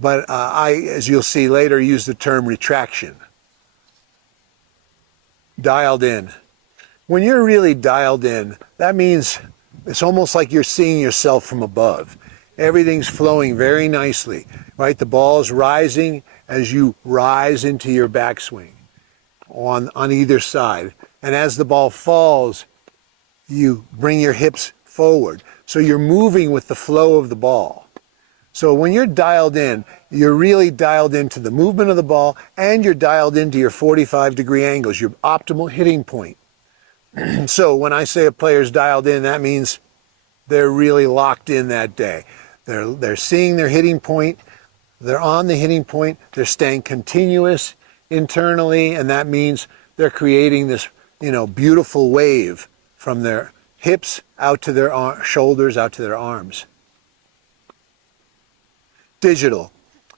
But I, as you'll see later, use the term retraction. Dialed in. When you're really dialed in, that means it's almost like you're seeing yourself from above. Everything's flowing very nicely, right? The ball's rising as you rise into your backswing on either side. And as the ball falls, you bring your hips forward. So you're moving with the flow of the ball. So when you're dialed in, you're really dialed into the movement of the ball, and you're dialed into your 45-degree angles, your optimal hitting point. So when I say a player's dialed in, that means they're really locked in that day. They're seeing their hitting point, they're on the hitting point, they're staying continuous internally, and that means they're creating this, beautiful wave from their hips out to their shoulders, out to their arms. Digital.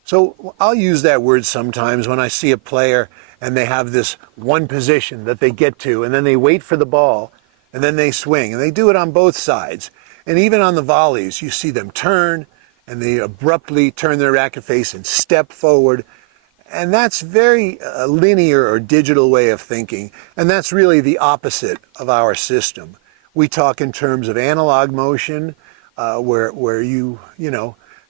So I'll use that word sometimes when I see a player and they have this one position that they get to, and then they wait for the ball, and then they swing, and they do it on both sides. And even on the volleys, you see them turn, and they abruptly turn their racket face and step forward. And that's very linear or digital way of thinking, and that's really the opposite of our system. We talk in terms of analog motion, where you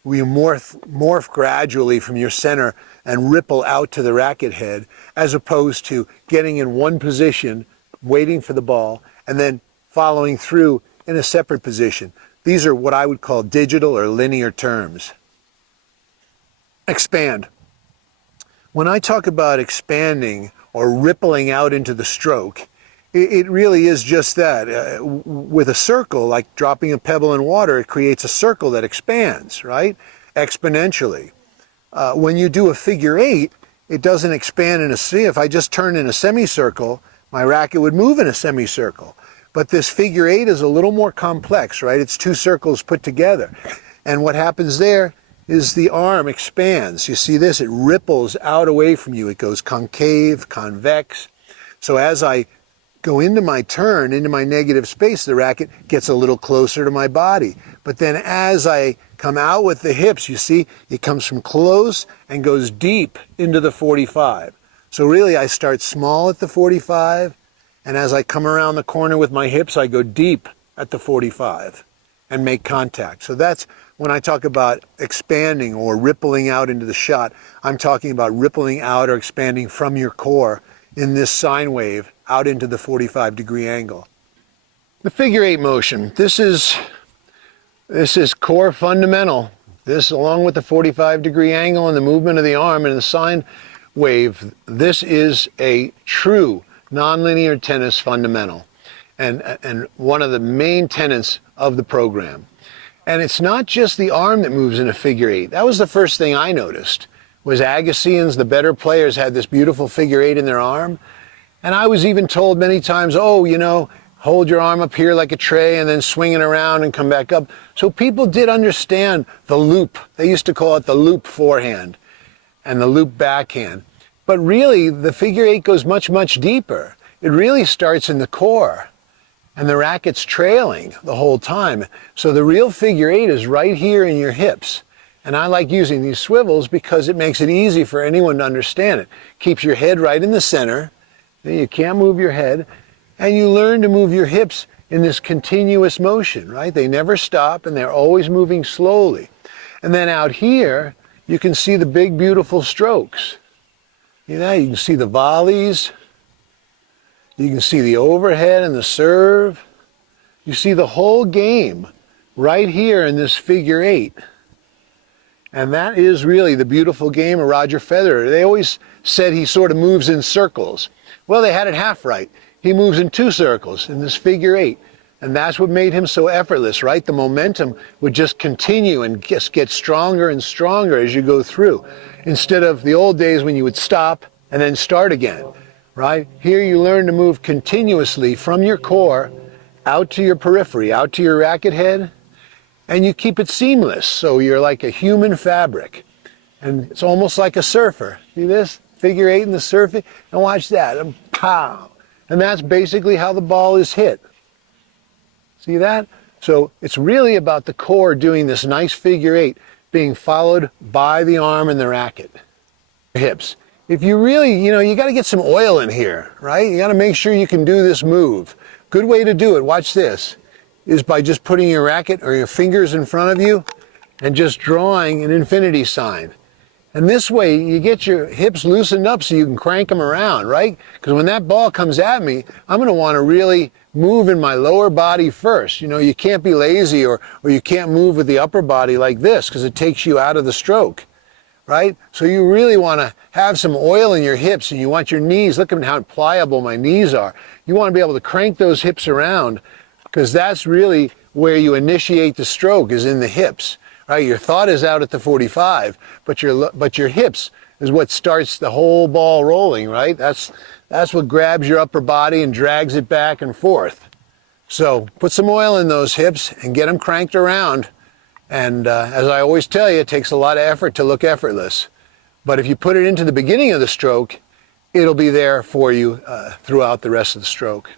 morph gradually from your center and ripple out to the racket head, as opposed to getting in one position, waiting for the ball, and then following through in a separate position. These are what I would call digital or linear terms. Expand. When I talk about expanding or rippling out into the stroke, it really is just that. With a circle, like dropping a pebble in water, it creates a circle that expands, right? Exponentially. When you do a figure eight, it doesn't expand in a C. If I just turn in a semicircle, my racket would move in a semicircle. But this figure eight is a little more complex, right? It's two circles put together. And what happens there is the arm expands. You see this? It ripples out away from you. It goes concave, convex. So as I go into my turn, into my negative space, the racket gets a little closer to my body. But then as I come out with the hips, you see, it comes from close and goes deep into the 45. So really I start small at the 45, and as I come around the corner with my hips, I go deep at the 45 and make contact. So that's when I talk about expanding or rippling out into the shot, I'm talking about rippling out or expanding from your core in this sine wave out into the 45-degree angle. The figure eight motion, this is core fundamental. This, along with the 45-degree angle and the movement of the arm and the sine wave, this is a true nonlinear tennis fundamental and one of the main tenets of the program. And it's not just the arm that moves in a figure eight. That was the first thing I noticed, was Agassians, the better players, had this beautiful figure eight in their arm. And I was even told many times, hold your arm up here like a tray and then swing it around and come back up. So people did understand the loop. They used to call it the loop forehand and the loop backhand. But really, the figure eight goes much, much deeper. It really starts in the core, and the racket's trailing the whole time. So the real figure eight is right here in your hips. And I like using these swivels because it makes it easy for anyone to understand it. Keeps your head right in the center. You can't move your head. And you learn to move your hips in this continuous motion, right? They never stop, and they're always moving slowly. And then out here, you can see the big, beautiful strokes. You can see the volleys. You can see the overhead and the serve. You see the whole game right here in this figure eight. And that is really the beautiful game of Roger Federer. They always said he sort of moves in circles. Well, they had it half right. He moves in two circles in this figure eight. And that's what made him so effortless, right? The momentum would just continue and just get stronger and stronger as you go through. Instead of the old days when you would stop and then start again, right? Here you learn to move continuously from your core out to your periphery, out to your racket head, and you keep it seamless, so you're like a human fabric. And it's almost like a surfer. See this? Figure 8 in the surfing, and watch that, and pow! And that's basically how the ball is hit. See that? So it's really about the core doing this nice figure 8, being followed by the arm and the racket. Hips. If you really, you got to get some oil in here, right? You got to make sure you can do this move. Good way to do it, watch this, is by just putting your racket or your fingers in front of you and just drawing an infinity sign. And this way you get your hips loosened up so you can crank them around, right? Because when that ball comes at me, I'm going to want to really move in my lower body first. You can't be lazy or you can't move with the upper body like this because it takes you out of the stroke, right? So you really want to have some oil in your hips, and you want your knees, look at how pliable my knees are. You want to be able to crank those hips around, because that's really where you initiate the stroke, is in the hips. Right, your thought is out at the 45, but your hips is what starts the whole ball rolling, right? That's what grabs your upper body and drags it back and forth. So put some oil in those hips and get them cranked around. And as I always tell you, it takes a lot of effort to look effortless. But if you put it into the beginning of the stroke, it'll be there for you throughout the rest of the stroke.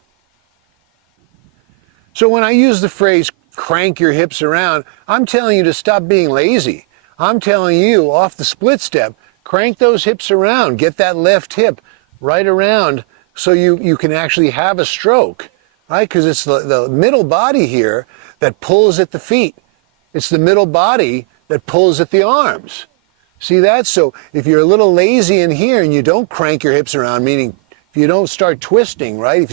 So when I use the phrase crank your hips around, I'm telling you to stop being lazy. I'm telling you, off the split step, crank those hips around. Get that left hip right around so you can actually have a stroke, right? Because it's the middle body here that pulls at the feet. It's the middle body that pulls at the arms. See that? So if you're a little lazy in here and you don't crank your hips around, meaning if you don't start twisting, right? If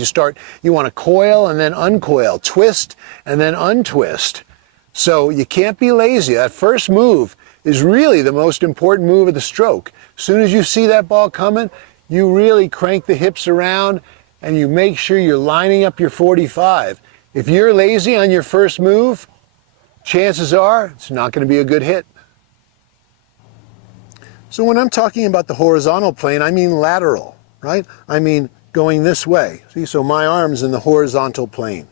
you want to coil and then uncoil, twist and then untwist. So you can't be lazy. That first move is really the most important move of the stroke. As soon as you see that ball coming, you really crank the hips around and you make sure you're lining up your 45. If you're lazy on your first move, chances are it's not going to be a good hit. So when I'm talking about the horizontal plane, I mean lateral. Right? I mean going this way. See, so my arm's in the horizontal plane.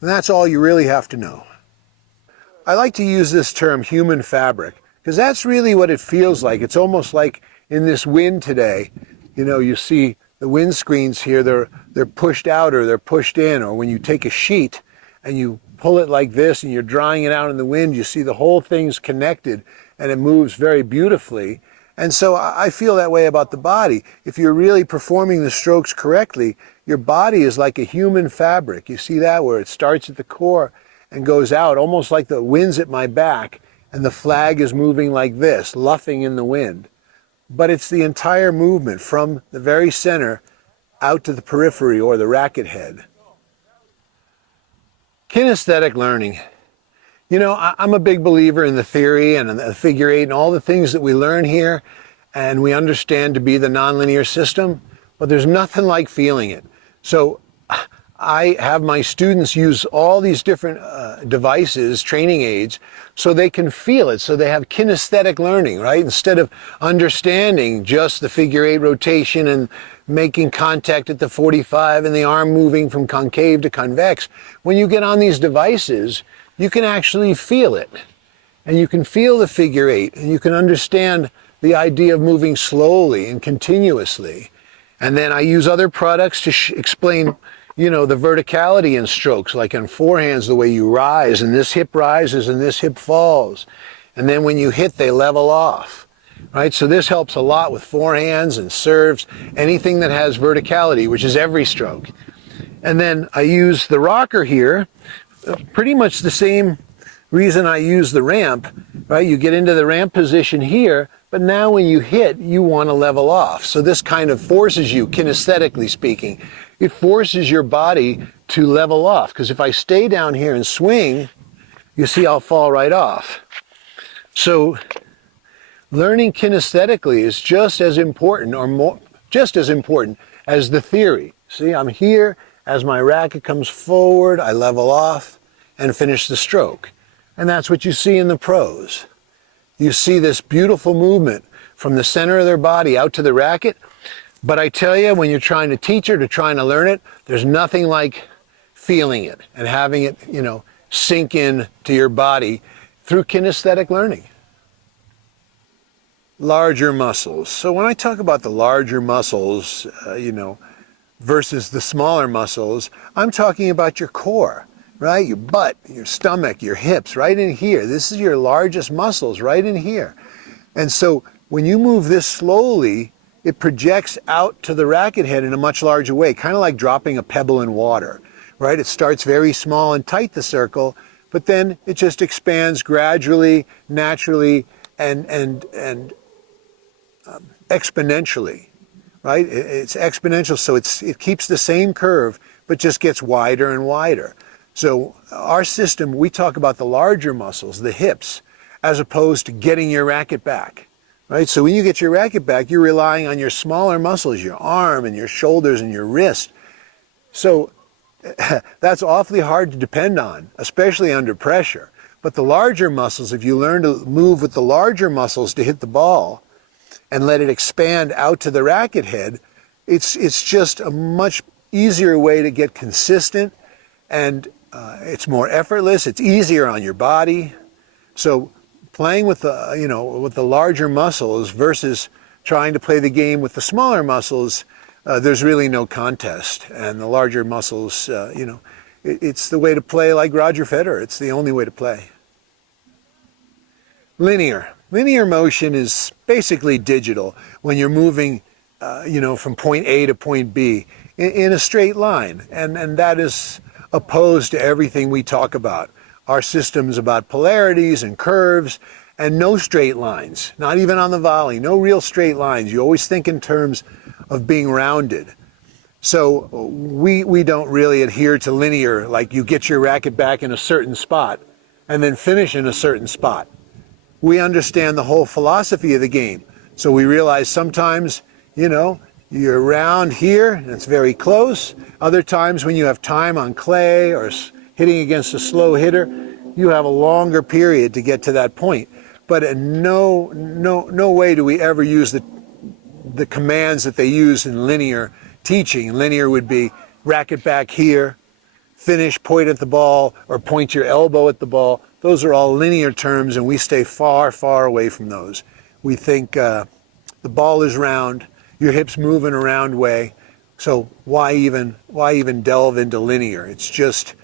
And that's all you really have to know. I like to use this term human fabric because that's really what it feels like. It's almost like in this wind today, you see the wind screens here, they're pushed out or they're pushed in, or when you take a sheet and you pull it like this and you're drying it out in the wind, you see the whole thing's connected and it moves very beautifully. And so I feel that way about the body. If you're really performing the strokes correctly, your body is like a human fabric. You see that, where it starts at the core and goes out, almost like the wind's at my back, and the flag is moving like this, luffing in the wind. But it's the entire movement from the very center out to the periphery or the racket head. Kinesthetic learning. I'm a big believer in the theory and the figure 8 and all the things that we learn here and we understand to be the nonlinear system, but there's nothing like feeling it. So I have my students use all these different devices, training aids, so they can feel it, so they have kinesthetic learning, right? Instead of understanding just the figure 8 rotation and making contact at the 45 and the arm moving from concave to convex, when you get on these devices, you can actually feel it, and you can feel the figure 8, and you can understand the idea of moving slowly and continuously. And then I use other products to explain, the verticality in strokes, like in forehands, the way you rise, and this hip rises and this hip falls. And then when you hit, they level off, right? So this helps a lot with forehands and serves, anything that has verticality, which is every stroke. And then I use the rocker here, pretty much the same reason I use the ramp, right? You get into the ramp position here, but now when you hit, you want to level off. So this kind of forces you, kinesthetically speaking, it forces your body to level off. Because if I stay down here and swing, you see I'll fall right off. So learning kinesthetically is just as important, or more, just as important as the theory. See, I'm here. As my racket comes forward, I level off and finish the stroke. And that's what you see in the pros. You see this beautiful movement from the center of their body out to the racket. But I tell you, when you're trying to teach it or trying to learn it, there's nothing like feeling it and having it, sink in to your body through kinesthetic learning. Larger muscles. So when I talk about the larger muscles, versus the smaller muscles, I'm talking about your core, right? Your butt, your stomach, your hips, right in here. This is your largest muscles right in here. And so when you move this slowly, it projects out to the racket head in a much larger way, kind of like dropping a pebble in water, right? It starts very small and tight, the circle, but then it just expands gradually, naturally, and exponentially, right? It's exponential, so it keeps the same curve, but just gets wider and wider. So our system, we talk about the larger muscles, the hips, as opposed to getting your racket back, right? So when you get your racket back, you're relying on your smaller muscles, your arm and your shoulders and your wrist. So that's awfully hard to depend on, especially under pressure. But the larger muscles, if you learn to move with the larger muscles to hit the ball and let it expand out to the racket head, it's just a much easier way to get consistent, and it's more effortless, it's easier on your body. So playing with the larger muscles versus trying to play the game with the smaller muscles, there's really no contest. And the larger muscles, it's the way to play, like Roger Federer. It's the only way to play. Linear motion is basically digital when you're moving, from point A to point B in a straight line. And that is opposed to everything we talk about. Our system's about polarities and curves and no straight lines, not even on the volley, no real straight lines. You always think in terms of being rounded. So we don't really adhere to linear, like you get your racket back in a certain spot and then finish in a certain spot. We understand the whole philosophy of the game. So we realize sometimes, you're around here and it's very close. Other times when you have time on clay or hitting against a slow hitter, you have a longer period to get to that point. But in no way do we ever use the commands that they use in linear teaching. Linear would be racket back here, finish, point at the ball, or point your elbow at the ball. Those are all linear terms, and we stay far, far away from those. We think the ball is round, your hips move in a round way, so why even delve into linear? It's just,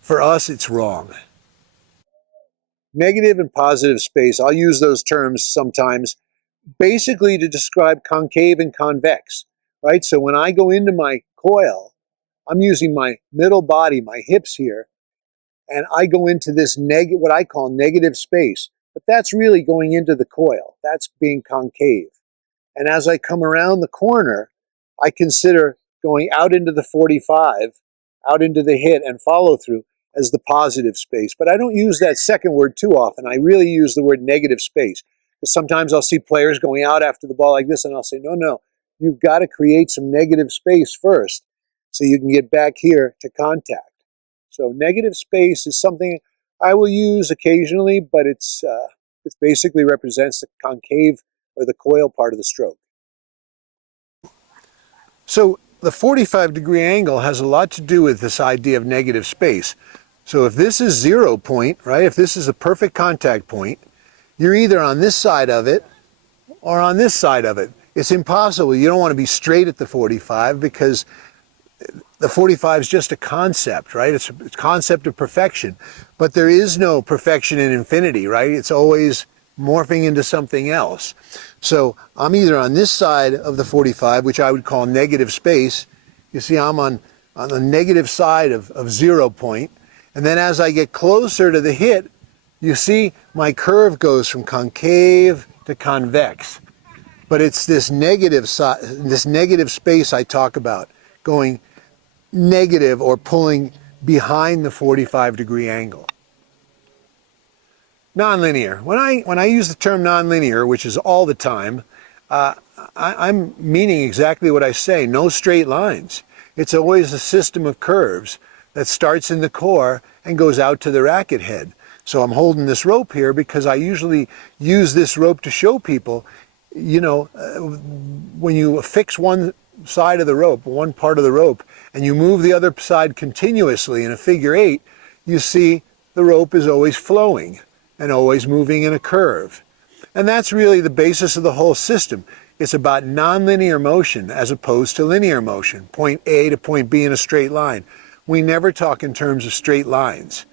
for us, it's wrong. Negative and positive space, I'll use those terms sometimes, basically to describe concave and convex, right? So when I go into my coil, I'm using my middle body, my hips here, and I go into this what I call negative space. But that's really going into the coil. That's being concave. And as I come around the corner, I consider going out into the 45, out into the hit and follow through as the positive space. But I don't use that second word too often. I really use the word negative space. Because sometimes I'll see players going out after the ball like this, and I'll say, no, you've got to create some negative space first so you can get back here to contact. So negative space is something I will use occasionally, but it basically represents the concave or the coil part of the stroke. So the 45-degree angle has a lot to do with this idea of negative space. So if this is 0 point, right, if this is a perfect contact point, you're either on this side of it or on this side of it. It's impossible. You don't want to be straight at the 45 because the 45 is just a concept, right? It's a concept of perfection. But there is no perfection in infinity, right? It's always morphing into something else. So I'm either on this side of the 45, which I would call negative space. You see, I'm on the negative side of 0 point. And then as I get closer to the hit, you see my curve goes from concave to convex. But it's this negative space I talk about, going negative or pulling behind the 45-degree angle. Nonlinear. When I use the term nonlinear, which is all the time, I'm meaning exactly what I say. No straight lines. It's always a system of curves that starts in the core and goes out to the racket head. So I'm holding this rope here because I usually use this rope to show people, when you affix one side of the rope, one part of the rope, and you move the other side continuously in a figure eight, you see the rope is always flowing and always moving in a curve. And that's really the basis of the whole system. It's about nonlinear motion as opposed to linear motion, point A to point B in a straight line. We never talk in terms of straight lines.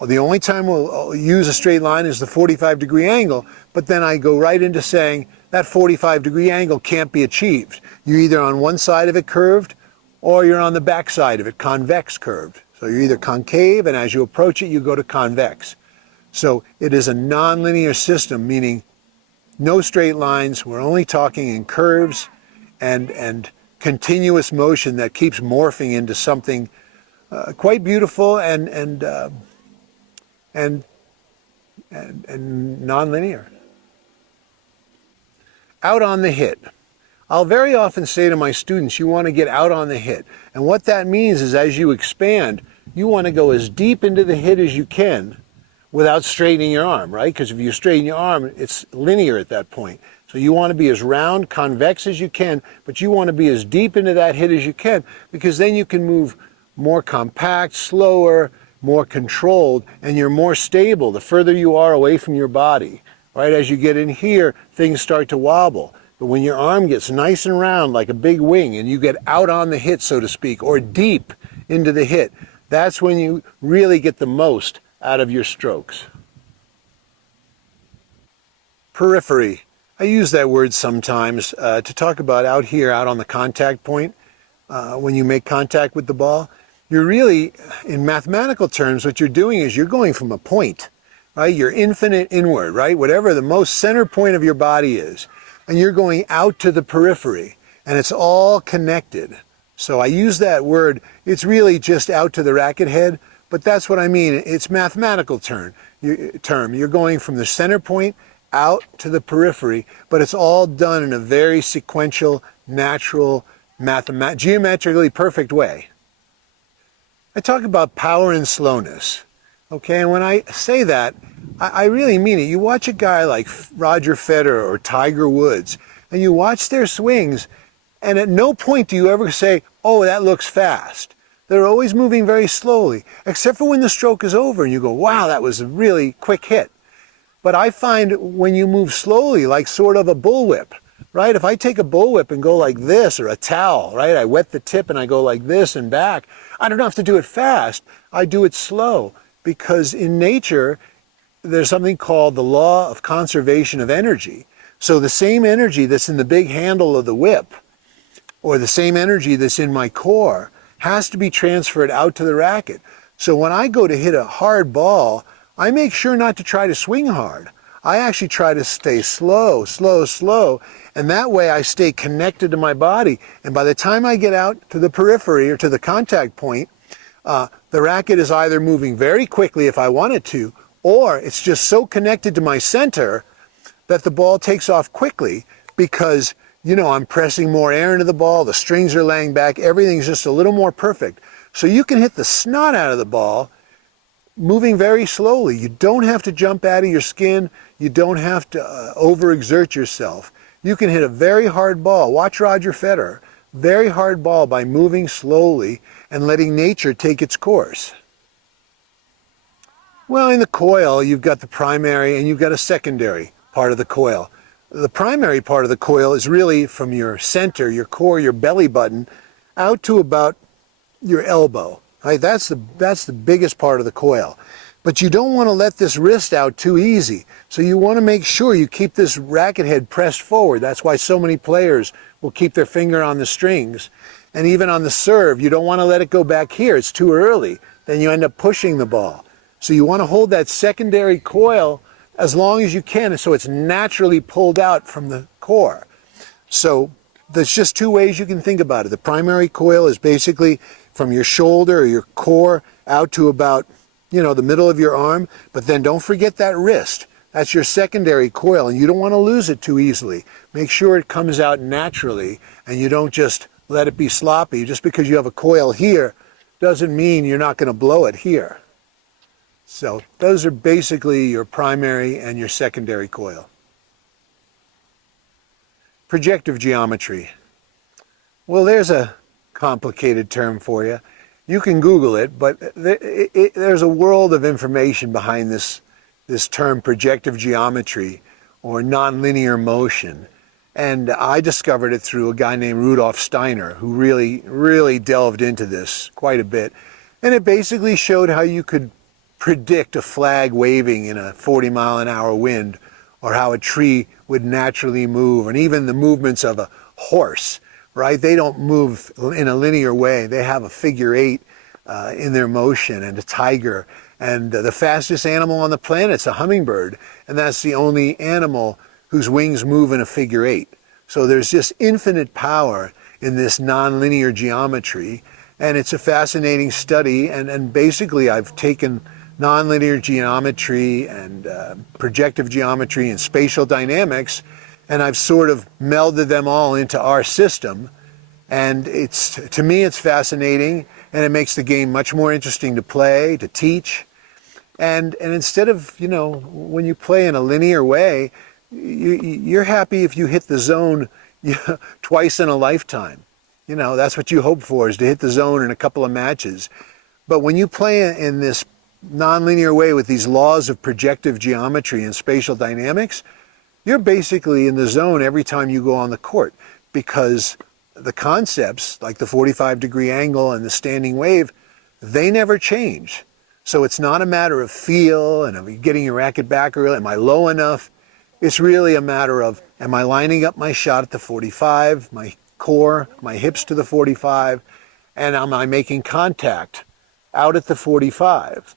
The only time we'll use a straight line is the 45-degree angle, but then I go right into saying that 45-degree angle can't be achieved. You're either on one side of it curved, or you're on the back side of it, convex curved. So you're either concave, and as you approach it, you go to convex. So it is a nonlinear system, meaning no straight lines. We're only talking in curves and continuous motion that keeps morphing into something quite beautiful and nonlinear. Out on the hit. I'll very often say to my students, you want to get out on the hit. And what that means is as you expand, you want to go as deep into the hit as you can without straightening your arm, right? Because if you straighten your arm, it's linear at that point. So you want to be as round, convex as you can, but you want to be as deep into that hit as you can, because then you can move more compact, slower, more controlled, and you're more stable the further you are away from your body, right? As you get in here, things start to wobble. But when your arm gets nice and round like a big wing and you get out on the hit, so to speak, or deep into the hit, that's when you really get the most out of your strokes. Periphery. I use that word sometimes to talk about out here, out on the contact point, when you make contact with the ball. You're really, in mathematical terms, what you're doing is you're going from a point, right? You're infinite inward, right? Whatever the most center point of your body is. And you're going out to the periphery, and it's all connected. So I use that word, it's really just out to the racket head, but that's what I mean. It's mathematical term. You're going from the center point out to the periphery, but it's all done in a very sequential, natural, geometrically perfect way. I talk about power and slowness, okay? And when I say that, I really mean it. You watch a guy like Roger Federer or Tiger Woods, and you watch their swings, and at no point do you ever say, oh, that looks fast. They're always moving very slowly, except for when the stroke is over and you go, wow, that was a really quick hit. But I find when you move slowly, like sort of a bullwhip, right? If I take a bullwhip and go like this, or a towel, right? I wet the tip and I go like this and back. I don't have to do it fast. I do it slow, because in nature, there's something called the law of conservation of energy. So the same energy that's in the big handle of the whip, or the same energy that's in my core, has to be transferred out to the racket. So when I go to hit a hard ball, I make sure not to try to swing hard. I actually try to stay slow, slow, slow, and that way I stay connected to my body. And by the time I get out to the periphery or to the contact point, the racket is either moving very quickly if I want it to, or it's just so connected to my center that the ball takes off quickly, because, you know, I'm pressing more air into the ball, the strings are laying back, everything's just a little more perfect. So you can hit the snot out of the ball moving very slowly. You don't have to jump out of your skin. You don't have to overexert yourself. You can hit a very hard ball. Watch Roger Federer. Very hard ball by moving slowly and letting nature take its course. Well, in the coil, you've got the primary and you've got a secondary part of the coil. The primary part of the coil is really from your center, your core, your belly button, out to about your elbow. Right? That's the biggest part of the coil. But you don't want to let this wrist out too easy. So you want to make sure you keep this racket head pressed forward. That's why so many players will keep their finger on the strings. And even on the serve, you don't want to let it go back here. It's too early. Then you end up pushing the ball. So you want to hold that secondary coil as long as you can, so it's naturally pulled out from the core. So there's just two ways you can think about it. The primary coil is basically from your shoulder or your core out to about, you know, the middle of your arm. But then don't forget that wrist. That's your secondary coil, and you don't want to lose it too easily. Make sure it comes out naturally, and you don't just let it be sloppy. Just because you have a coil here doesn't mean you're not going to blow it here. So those are basically your primary and your secondary coil. Projective geometry. Well, there's a complicated term for you. You can Google it, but there's a world of information behind this term projective geometry or nonlinear motion. And I discovered it through a guy named Rudolf Steiner, who really delved into this quite a bit. And it basically showed how you could predict a flag waving in a 40-mile-an-hour wind, or how a tree would naturally move, and even the movements of a horse, right? They don't move in a linear way. They have a figure eight in their motion, and a tiger. And the fastest animal on the planet is a hummingbird, and that's the only animal whose wings move in a figure eight. So there's just infinite power in this nonlinear geometry, and it's a fascinating study. And basically I've taken nonlinear geometry and projective geometry and spatial dynamics, and I've sort of melded them all into our system. And to me, it's fascinating, and it makes the game much more interesting to play, to teach. And instead of, when you play in a linear way, you're happy if you hit the zone twice in a lifetime. That's what you hope for, is to hit the zone in a couple of matches. But when you play in this nonlinear way with these laws of projective geometry and spatial dynamics, you're basically in the zone every time you go on the court, because the concepts like the 45-degree angle and the standing wave, they never change. So it's not a matter of feel and of getting your racket back early. Am I low enough? It's really a matter of, am I lining up my shot at the 45, my core, my hips to the 45, and am I making contact out at the 45?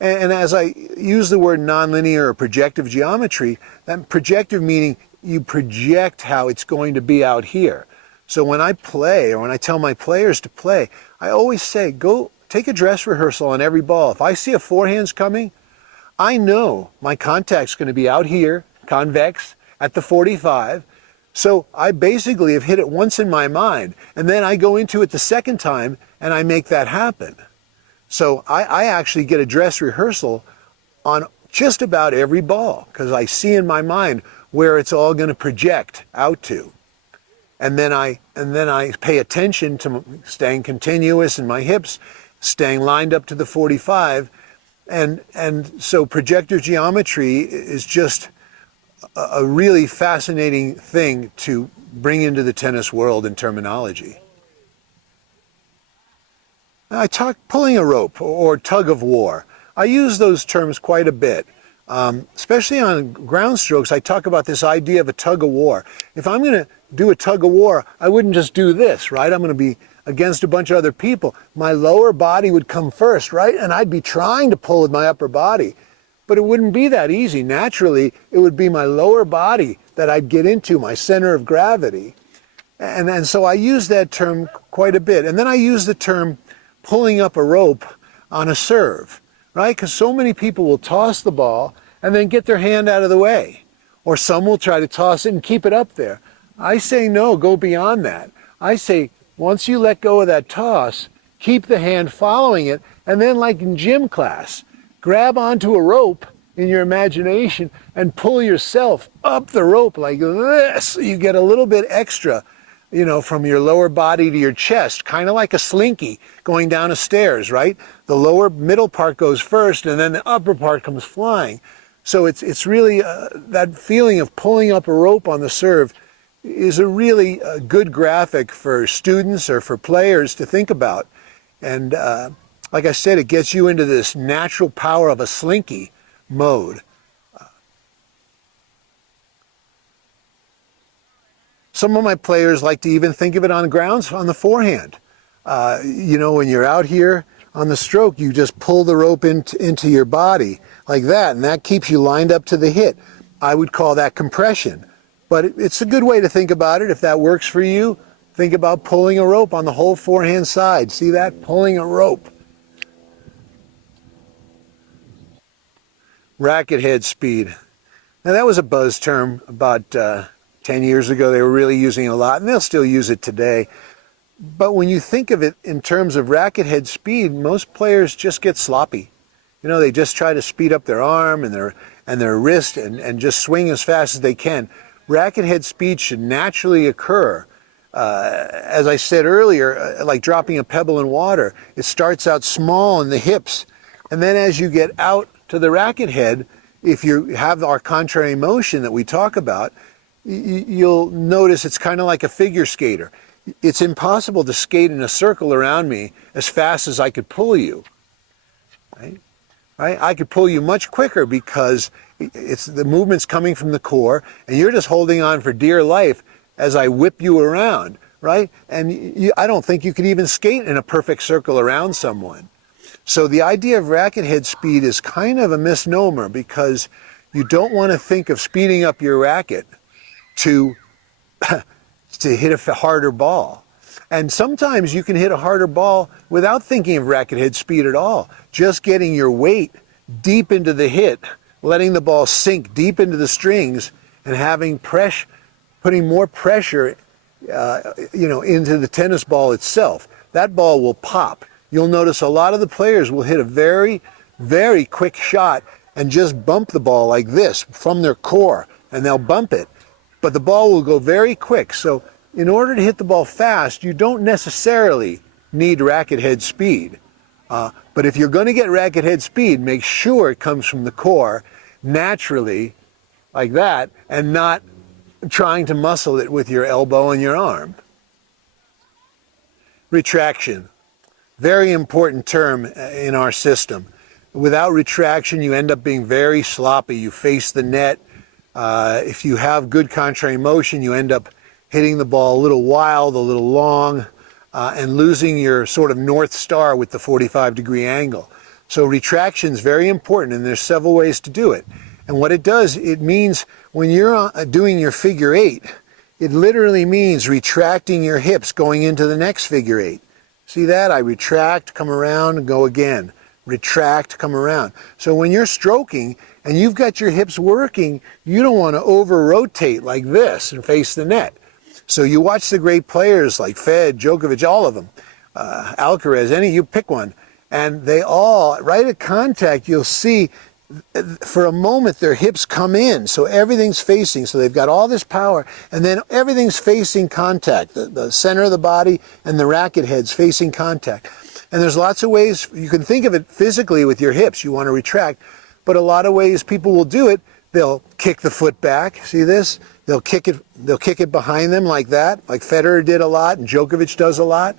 And as I use the word nonlinear or projective geometry, that projective meaning you project how it's going to be out here. So when I play, or when I tell my players to play, I always say, go take a dress rehearsal on every ball. If I see a forehand's coming, I know my contact's going to be out here, convex, at the 45. So I basically have hit it once in my mind, and then I go into it the second time and I make that happen. So I actually get a dress rehearsal on just about every ball, because I see in my mind where it's all going to project out to. And then I pay attention to staying continuous in my hips, staying lined up to the 45. And so projective geometry is just a really fascinating thing to bring into the tennis world in terminology. I talk pulling a rope or tug of war. I use those terms quite a bit. Especially on ground strokes, I talk about this idea of a tug of war. If I'm going to do a tug of war, I wouldn't just do this, right? I'm going to be against a bunch of other people. My lower body would come first, right? And I'd be trying to pull with my upper body. But it wouldn't be that easy. Naturally, it would be my lower body that I'd get into, my center of gravity. And so I use that term quite a bit. And then I use the term pulling up a rope on a serve, right? Because so many people will toss the ball and then get their hand out of the way. Or some will try to toss it and keep it up there. I say no, go beyond that. I say, once you let go of that toss, keep the hand following it, and then like in gym class, grab onto a rope in your imagination and pull yourself up the rope like this. You get a little bit extra, from your lower body to your chest, kind of like a slinky going down a stairs, right? The lower middle part goes first, and then the upper part comes flying. So it's really that feeling of pulling up a rope on the serve is a really good graphic for students or for players to think about. And like I said, it gets you into this natural power of a slinky mode. Some of my players like to even think of it on grounds on the forehand. When you're out here on the stroke, you just pull the rope into your body like that, and that keeps you lined up to the hit. I would call that compression. But it's a good way to think about it. If that works for you, think about pulling a rope on the whole forehand side. See that? Pulling a rope. Racket head speed. Now that was a buzz term about 10 years ago. They were really using it a lot, and they'll still use it today. But when you think of it in terms of racket head speed, most players just get sloppy. They just try to speed up their arm and their wrist and just swing as fast as they can. Racket head speed should naturally occur as I said earlier, like dropping a pebble in water, it starts out small in the hips. And then as you get out to the racket head, if you have our contrary motion that we talk about, you'll notice it's kind of like a figure skater. It's impossible to skate in a circle around me as fast as I could pull you. Right? Right? I could pull you much quicker because it's the movement's coming from the core, and you're just holding on for dear life as I whip you around, right? And I don't think you could even skate in a perfect circle around someone. So the idea of racket head speed is kind of a misnomer, because you don't want to think of speeding up your racket to hit a harder ball. And sometimes you can hit a harder ball without thinking of racket head speed at all. Just getting your weight deep into the hit, letting the ball sink deep into the strings, and having putting more pressure into the tennis ball itself. That ball will pop. You'll notice a lot of the players will hit a very, very quick shot and just bump the ball like this from their core, and they'll bump it. But the ball will go very quick. So in order to hit the ball fast, you don't necessarily need racket head speed. But if you're going to get racket head speed, make sure it comes from the core naturally, like that, and not trying to muscle it with your elbow and your arm. Retraction. Very important term in our system. Without retraction, you end up being very sloppy. You face the net. If you have good contrary motion, you end up hitting the ball a little wild, a little long, and losing your sort of North Star with the 45-degree angle. So retraction is very important, and there's several ways to do it. And what it does, it means when you're doing your figure eight, it literally means retracting your hips going into the next figure eight. See that? I retract, come around, and go again. Retract, come around. So when you're stroking and you've got your hips working, you don't want to over-rotate like this and face the net. So you watch the great players like Fed, Djokovic, all of them, Alcaraz, you pick one, and they all, right at contact, you'll see for a moment their hips come in, so everything's facing, so they've got all this power, and then everything's facing contact, the center of the body and the racket head's facing contact. And there's lots of ways, you can think of it physically with your hips, you want to retract, but a lot of ways people will do it. They'll kick the foot back, see this? They'll kick it behind them like that, like Federer did a lot and Djokovic does a lot.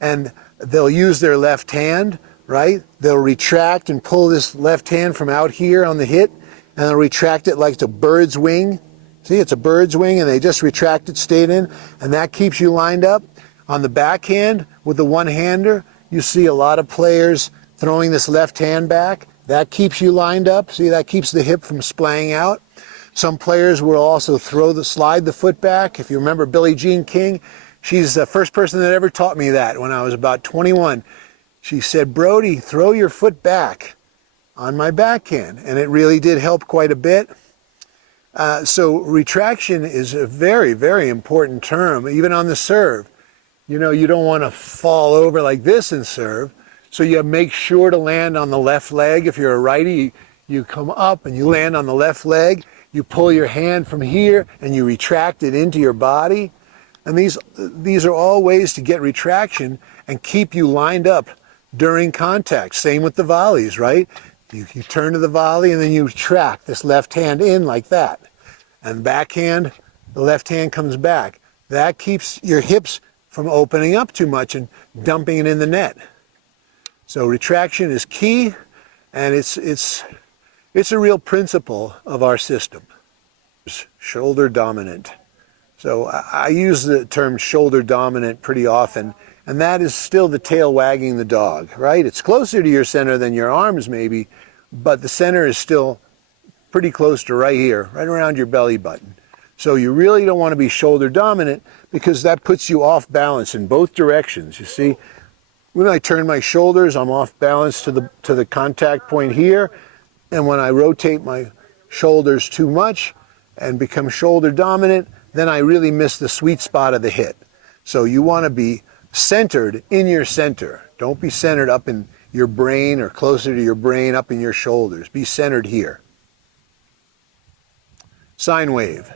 And they'll use their left hand, right? They'll retract and pull this left hand from out here on the hit, and they'll retract it like it's a bird's wing. See, it's a bird's wing, and they just retract it, stayed in, and that keeps you lined up. On the backhand, with the one-hander, you see a lot of players throwing this left hand back. That keeps you lined up. See, that keeps the hip from splaying out. Some players will also slide the foot back. If you remember Billie Jean King, she's the first person that ever taught me that when I was about 21. She said, Brody, throw your foot back on my backhand. And it really did help quite a bit. So retraction is a very, very important term, even on the serve. You know, you don't want to fall over like this and serve. So you make sure to land on the left leg. If you're a righty, you come up and you land on the left leg. You pull your hand from here and you retract it into your body. And these are all ways to get retraction and keep you lined up during contact. Same with the volleys, right? You turn to the volley and then you retract this left hand in like that. And backhand, the left hand comes back. That keeps your hips from opening up too much and dumping it in the net. So retraction is key, and it's a real principle of our system. Shoulder dominant. So I use the term shoulder dominant pretty often, and that is still the tail wagging the dog, right? It's closer to your center than your arms maybe, but the center is still pretty close to right here, right around your belly button. So you really don't want to be shoulder dominant, because that puts you off balance in both directions. You see, when I turn my shoulders, I'm off balance to the contact point here, and when I rotate my shoulders too much and become shoulder dominant, then I really miss the sweet spot of the hit. So you want to be centered in your center. Don't be centered up in your brain or closer to your brain, up in your shoulders. Be centered here. Sine wave.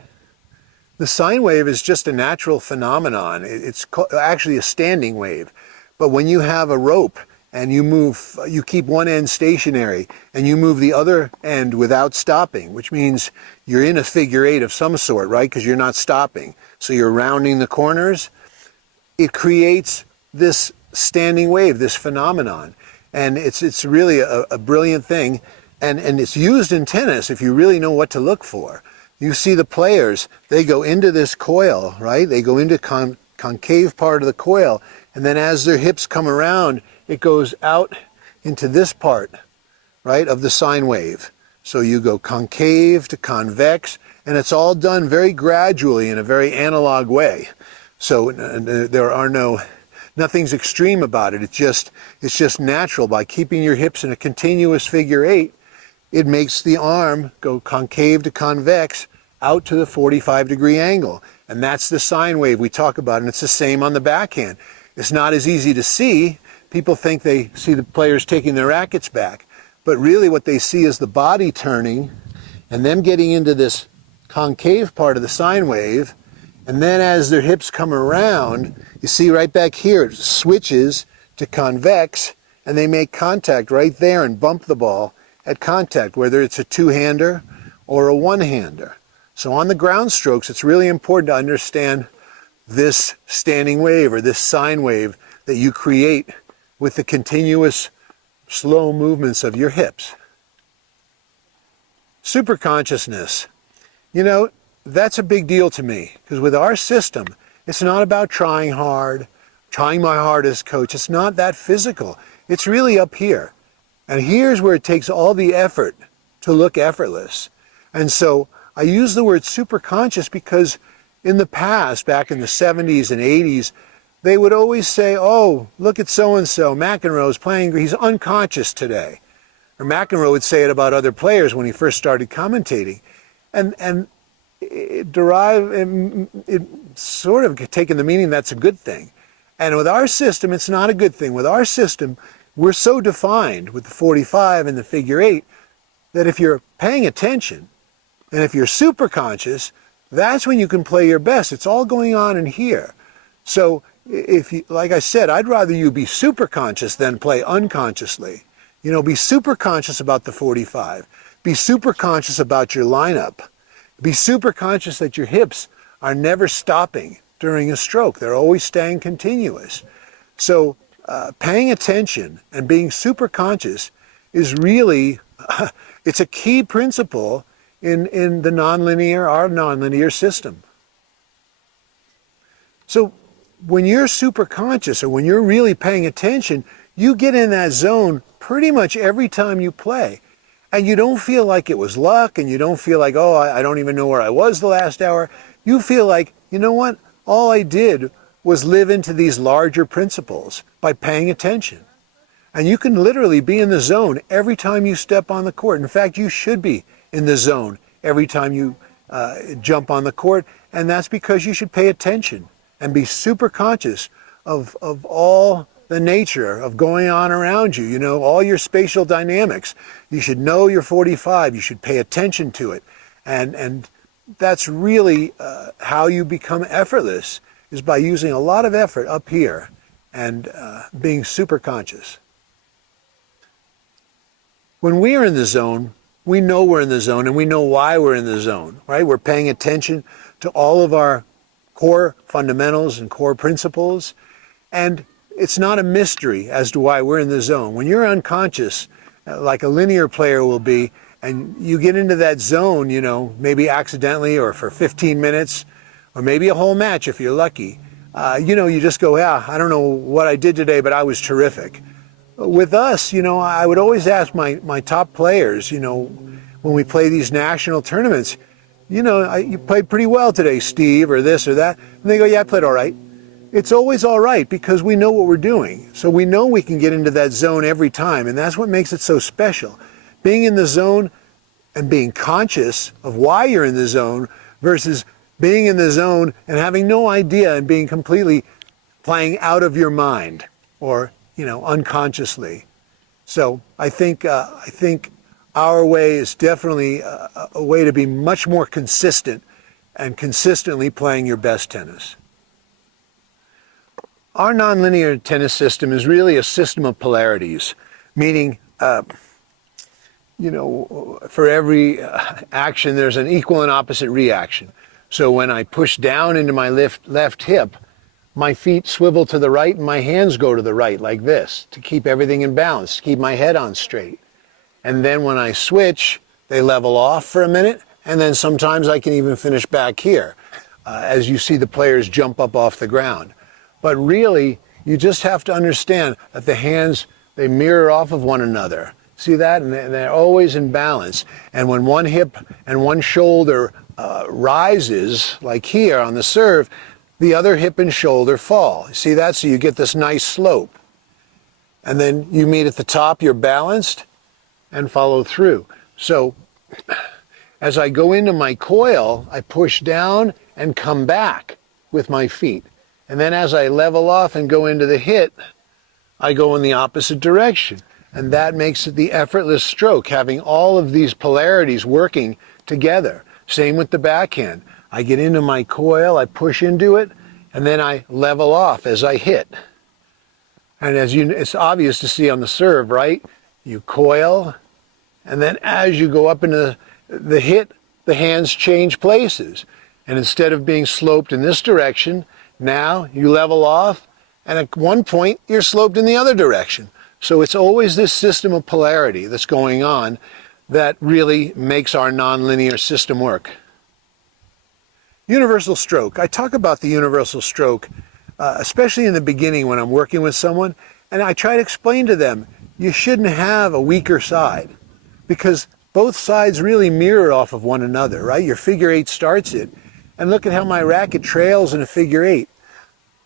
The sine wave is just a natural phenomenon. It's actually a standing wave. But when you have a rope and you keep one end stationary and you move the other end without stopping, which means you're in a figure eight of some sort, right? Because you're not stopping. So you're rounding the corners. It creates this standing wave, this phenomenon. And it's really a brilliant thing. And it's used in tennis if you really know what to look for. You see the players, they go into this coil, right? They go into concave part of the coil. And then as their hips come around, it goes out into this part, right, of the sine wave. So you go concave to convex, and it's all done very gradually in a very analog way. So there are nothing's extreme about it. It's just natural. By keeping your hips in a continuous figure eight, it makes the arm go concave to convex out to the 45-degree angle. And that's the sine wave we talk about, and it's the same on the backhand. It's not as easy to see. People think they see the players taking their rackets back, but really what they see is the body turning and them getting into this concave part of the sine wave, and then as their hips come around, you see right back here, it switches to convex, and they make contact right there and bump the ball at contact, whether it's a two-hander or a one-hander. So on the ground strokes, it's really important to understand this standing wave or this sine wave that you create with the continuous slow movements of your hips. Superconsciousness. You know, that's a big deal to me, because with our system, it's not about trying hard, trying my hardest, coach. It's not that physical. It's really up here. And here's where it takes all the effort to look effortless. And so I use the word superconscious because in the past, back in the 70s and 80s, they would always say, oh, look at so-and-so, McEnroe's playing, he's unconscious today. Or McEnroe would say it about other players when he first started commentating. And it sort of taken the meaning that's a good thing. And with our system, it's not a good thing. With our system, we're so defined with the 45 and the figure eight that if you're paying attention and if you're super conscious, that's when you can play your best. It's all going on in here. So if you, like I said, I'd rather you be super conscious than play unconsciously. You know, be super conscious about the 45. Be super conscious about your lineup. Be super conscious that your hips are never stopping during a stroke. They're always staying continuous. So paying attention and being super conscious is really, it's a key principle in the our nonlinear system. So when you're super conscious or when you're really paying attention, you get in that zone pretty much every time you play. And you don't feel like it was luck, and you don't feel like, oh, I don't even know where I was the last hour. You feel like, you know what? All I did was live into these larger principles by paying attention. And you can literally be in the zone every time you step on the court. In fact, you should be in the zone every time you jump on the court. And that's because you should pay attention and be super conscious of all the nature of going on around you, you know, all your spatial dynamics. You should know your 45, you should pay attention to it. And that's really how you become effortless, is by using a lot of effort up here and being super conscious. When we are in the zone, we know we're in the zone and we know why we're in the zone, right? We're paying attention to all of our core fundamentals and core principles, and it's not a mystery as to why we're in the zone. When you're unconscious, like a linear player will be, and you get into that zone, you know, maybe accidentally or for 15 minutes, or maybe a whole match if you're lucky, you know, you just go, yeah, I don't know what I did today, but I was terrific. With us, you know, I would always ask my top players, you know, when we play these national tournaments, you know, you played pretty well today, Steve, or this or that. And they go, yeah, I played all right. It's always all right because we know what we're doing. So we know we can get into that zone every time, and that's what makes it so special. Being in the zone and being conscious of why you're in the zone versus being in the zone and having no idea and being completely playing out of your mind or, you know, unconsciously. So I think our way is definitely a way to be much more consistent and consistently playing your best tennis. Our nonlinear tennis system is really a system of polarities, meaning for every action, there's an equal and opposite reaction. So when I push down into my left hip, my feet swivel to the right and my hands go to the right like this to keep everything in balance, to keep my head on straight. And then when I switch, they level off for a minute, and then sometimes I can even finish back here, as you see the players jump up off the ground. But really, you just have to understand that the hands, they mirror off of one another. See that? And they're always in balance. And when one hip and one shoulder rises, like here on the serve, the other hip and shoulder fall. See that? So you get this nice slope. And then you meet at the top, you're balanced, and follow through. So as I go into my coil, I push down and come back with my feet. And then as I level off and go into the hit, I go in the opposite direction. And that makes it the effortless stroke, having all of these polarities working together. Same with the backhand. I get into my coil, I push into it, and then I level off as I hit. And it's obvious to see on the serve, right? You coil, and then as you go up into the hit, the hands change places. And instead of being sloped in this direction, now you level off, and at one point you're sloped in the other direction. So it's always this system of polarity that's going on that really makes our nonlinear system work. Universal stroke. I talk about the universal stroke, especially in the beginning when I'm working with someone, and I try to explain to them, you shouldn't have a weaker side, because both sides really mirror off of one another, right? Your figure eight starts it, and look at how my racket trails in a figure eight.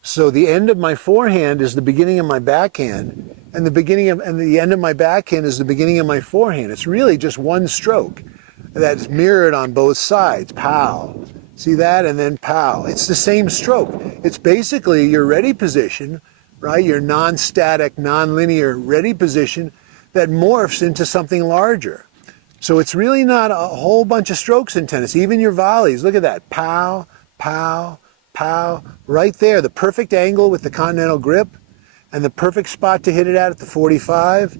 So the end of my forehand is the beginning of my backhand, and the end of my backhand is the beginning of my forehand. It's really just one stroke that's mirrored on both sides. Pow. See that? And then pow. It's the same stroke. It's basically your ready position, right? Your non-static, non-linear ready position that morphs into something larger. So it's really not a whole bunch of strokes in tennis. Even your volleys, look at that. Pow, pow, pow. Right there, the perfect angle with the continental grip and the perfect spot to hit it at the 45.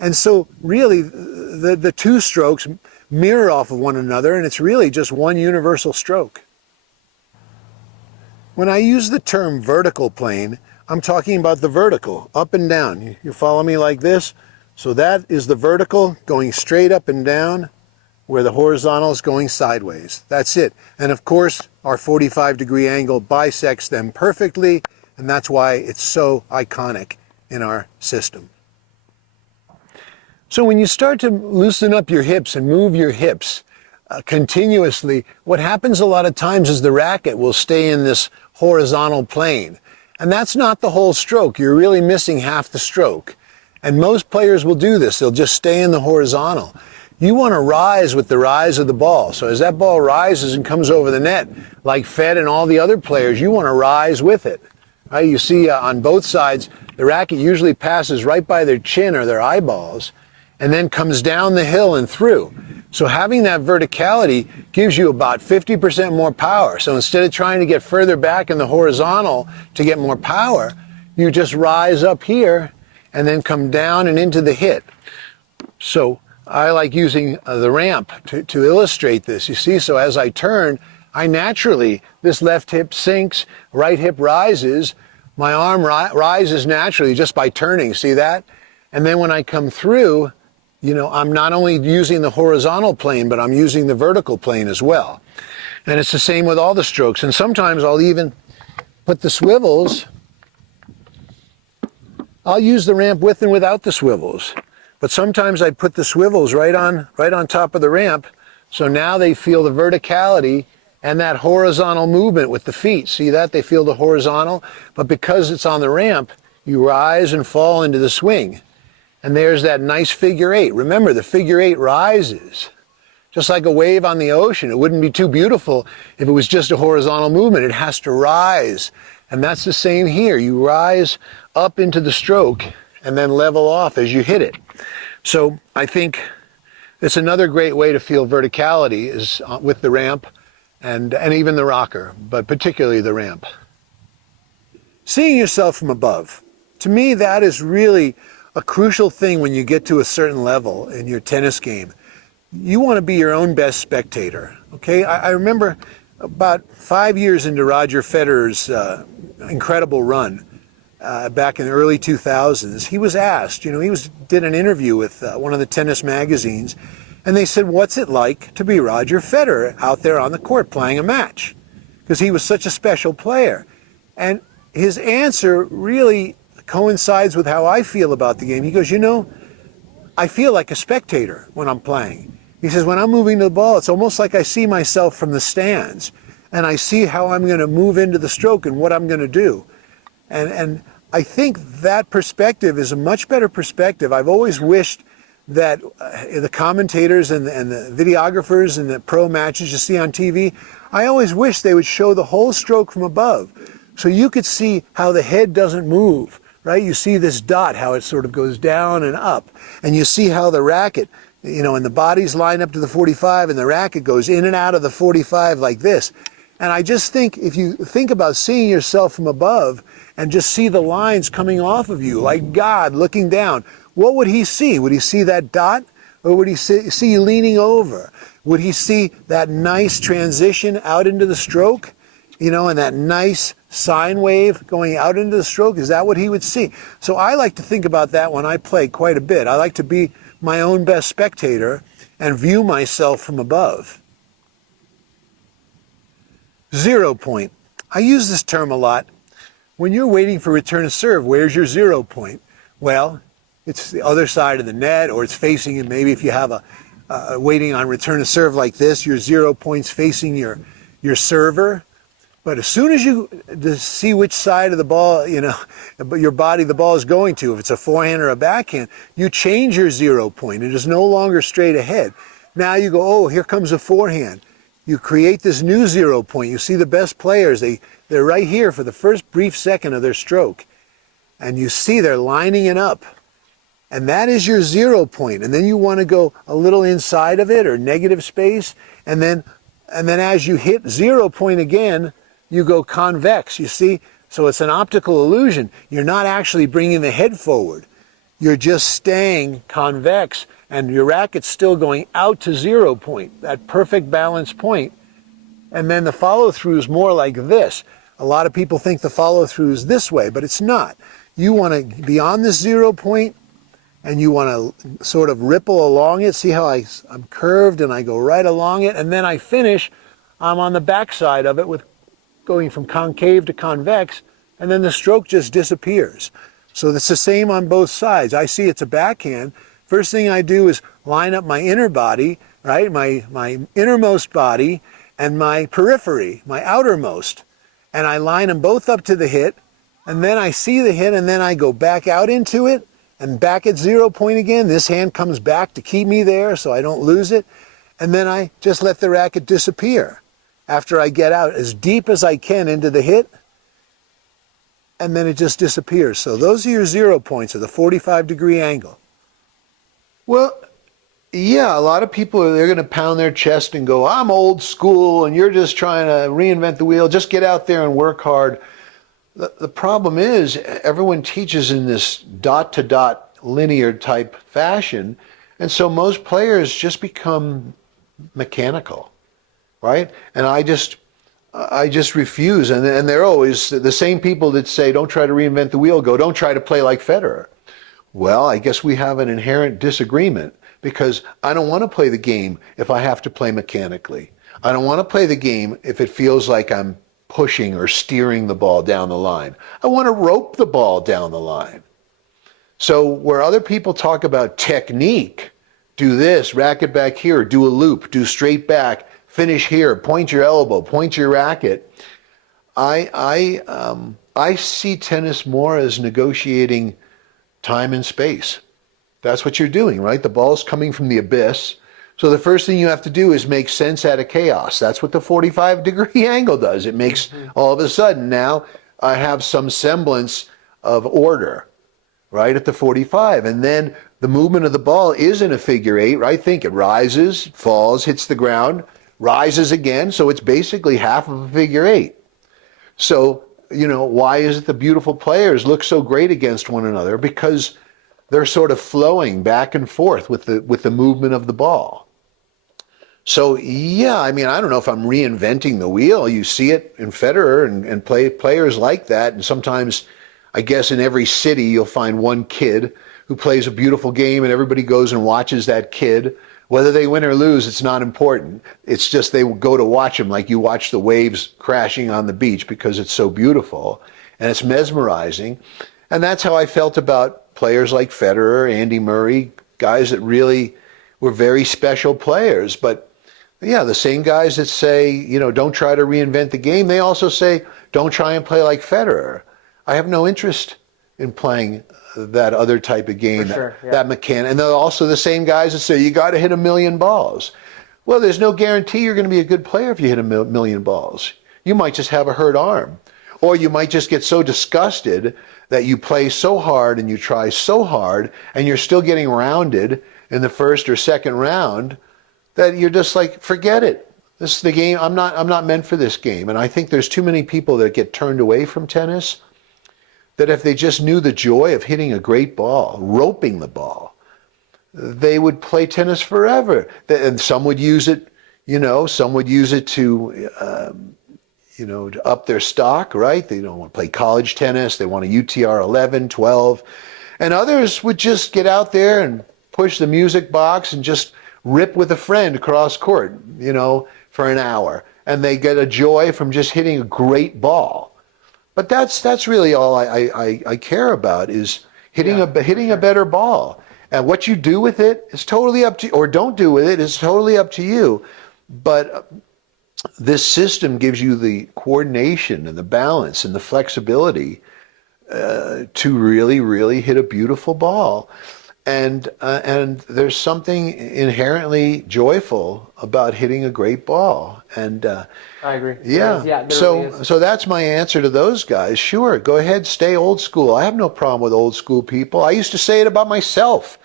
And so really the two strokes mirror off of one another, and it's really just one universal stroke. When I use the term vertical plane, I'm talking about the vertical, up and down. You follow me like this? So that is the vertical going straight up and down, where the horizontal is going sideways. That's it. And of course, our 45-degree angle bisects them perfectly, and that's why it's so iconic in our system. So when you start to loosen up your hips and move your hips continuously, what happens a lot of times is the racket will stay in this horizontal plane. And that's not the whole stroke. You're really missing half the stroke. And most players will do this. They'll just stay in the horizontal. You want to rise with the rise of the ball. So as that ball rises and comes over the net, like Fed and all the other players, you want to rise with it. Right? You see on both sides, the racket usually passes right by their chin or their eyeballs, and then comes down the hill and through. So having that verticality gives you about 50% more power. So instead of trying to get further back in the horizontal to get more power, you just rise up here and then come down and into the hit. So I like using the ramp to illustrate this. You see, so as I turn, I naturally, this left hip sinks, right hip rises, my arm rises naturally just by turning, see that? And then when I come through, I'm not only using the horizontal plane, but I'm using the vertical plane as well. And it's the same with all the strokes. And sometimes I'll even put the swivels. I'll use the ramp with and without the swivels. But sometimes I put the swivels right on top of the ramp. So now they feel the verticality and that horizontal movement with the feet. See that? They feel the horizontal. But because it's on the ramp, you rise and fall into the swing. And there's that nice figure eight. Remember, the figure eight rises, just like a wave on the ocean. It wouldn't be too beautiful if it was just a horizontal movement. It has to rise. And that's the same here. You rise up into the stroke and then level off as you hit it. So I think it's another great way to feel verticality is with the ramp and even the rocker, but particularly the ramp. Seeing yourself from above. To me, that is really a crucial thing when you get to a certain level in your tennis game. You want to be your own best spectator, okay? I remember about 5 years into Roger Federer's incredible run back in the early 2000s, he was asked, did an interview with one of the tennis magazines, and they said, what's it like to be Roger Federer out there on the court playing a match? Because he was such a special player. And his answer really coincides with how I feel about the game. He goes, I feel like a spectator when I'm playing. He says, when I'm moving the ball, it's almost like I see myself from the stands, and I see how I'm going to move into the stroke and what I'm going to do. And I think that perspective is a much better perspective. I've always wished that the commentators and the videographers and the pro matches you see on TV, I always wish they would show the whole stroke from above, so you could see how the head doesn't move, right? You see this dot, how it sort of goes down and up, and you see how the racket, and the bodies line up to the 45, and the racket goes in and out of the 45 like this. And I just think, if you think about seeing yourself from above and just see the lines coming off of you, like God looking down, what would he see? Would he see that dot? Or would he see you leaning over? Would he see that nice transition out into the stroke? And that nice sine wave going out into the stroke? Is that what he would see? So I like to think about that when I play quite a bit. I like to be my own best spectator and view myself from above. 0 point. I use this term a lot. When you're waiting for return to serve, where's your 0 point? Well, it's the other side of the net, or it's facing it. Maybe if you have a waiting on return to serve like this, your 0 point's facing your server. But as soon as you see which side of the ball, your body the ball is going to, if it's a forehand or a backhand, you change your 0 point. It is no longer straight ahead. Now you go, oh, here comes a forehand. You create this new 0 point. You see the best players, they're right here for the first brief second of their stroke. And you see they're lining it up. And that is your 0 point. And then you want to go a little inside of it, or negative space. And then as you hit 0 point again, you go convex, you see? So it's an optical illusion. You're not actually bringing the head forward. You're just staying convex, and your racket's still going out to 0 point, that perfect balance point. And then the follow-through is more like this. A lot of people think the follow-through is this way, but it's not. You want to be on this 0 point, and you want to sort of ripple along it. See how I'm curved, and I go right along it, and then I finish. I'm on the backside of it with going from concave to convex, and then the stroke just disappears. So it's the same on both sides. I see it's a backhand. First thing I do is line up my inner body, right? My innermost body and my periphery, my outermost. And I line them both up to the hit, and then I see the hit, and then I go back out into it and back at 0 point again. This hand comes back to keep me there so I don't lose it. And then I just let the racket disappear after I get out as deep as I can into the hit, and then it just disappears. So those are your 0 points, of the 45-degree angle. Well, yeah, a lot of people, they're going to pound their chest and go, I'm old school, and you're just trying to reinvent the wheel. Just get out there and work hard. The problem is, everyone teaches in this dot-to-dot linear type fashion, and so most players just become mechanical. Right? And I just refuse. And they're always the same people that say, don't try to reinvent the wheel, go, don't try to play like Federer. Well, I guess we have an inherent disagreement, because I don't want to play the game if I have to play mechanically. I don't want to play the game if it feels like I'm pushing or steering the ball down the line. I want to rope the ball down the line. So where other people talk about technique, do this, racket back here, do a loop, do straight back, finish here, point your elbow, point your racket. I see tennis more as negotiating time and space. That's what you're doing, right? The ball's coming from the abyss. So the first thing you have to do is make sense out of chaos. That's what the 45-degree angle does. It makes, all of a sudden, now I have some semblance of order, right, at the 45. And then the movement of the ball is in a figure eight, right? Think it rises, falls, hits the ground, rises again, so it's basically half of a figure eight. So, why is it the beautiful players look so great against one another? Because they're sort of flowing back and forth with the movement of the ball. So yeah, I mean, I don't know if I'm reinventing the wheel. You see it in Federer and players like that, and sometimes, I guess, in every city you'll find one kid who plays a beautiful game, and everybody goes and watches that kid. Whether they win or lose, it's not important. It's just they go to watch him like you watch the waves crashing on the beach because it's so beautiful and it's mesmerizing. And that's how I felt about players like Federer, Andy Murray, guys that really were very special players. But yeah, the same guys that say, don't try to reinvent the game, they also say, don't try and play like Federer. I have no interest in playing that other type of game, sure, yeah. that mechanic. And they're also the same guys that say, you got to hit a million balls. Well, there's no guarantee you're going to be a good player if you hit a million balls. You might just have a hurt arm. Or you might just get so disgusted that you play so hard and you try so hard and you're still getting rounded in the first or second round that you're just like, forget it. This is the game. I'm not meant for this game. And I think there's too many people that get turned away from tennis that if they just knew the joy of hitting a great ball, roping the ball, they would play tennis forever. And some would use it, some would use it to, to up their stock, right? They don't want to play college tennis. They want a UTR 11, 12. And others would just get out there and push the music box and just rip with a friend across court, for an hour. And they get a joy from just hitting a great ball. But that's really all I care about is hitting a better ball. And what you do with it is totally up to you, or don't do with it is totally up to you. But this system gives you the coordination and the balance and the flexibility to really, really hit a beautiful ball. And there's something inherently joyful about hitting a great ball. And I agree. Yeah. So that's my answer to those guys. Sure, go ahead, stay old school. I have no problem with old school people. I used to say it about myself.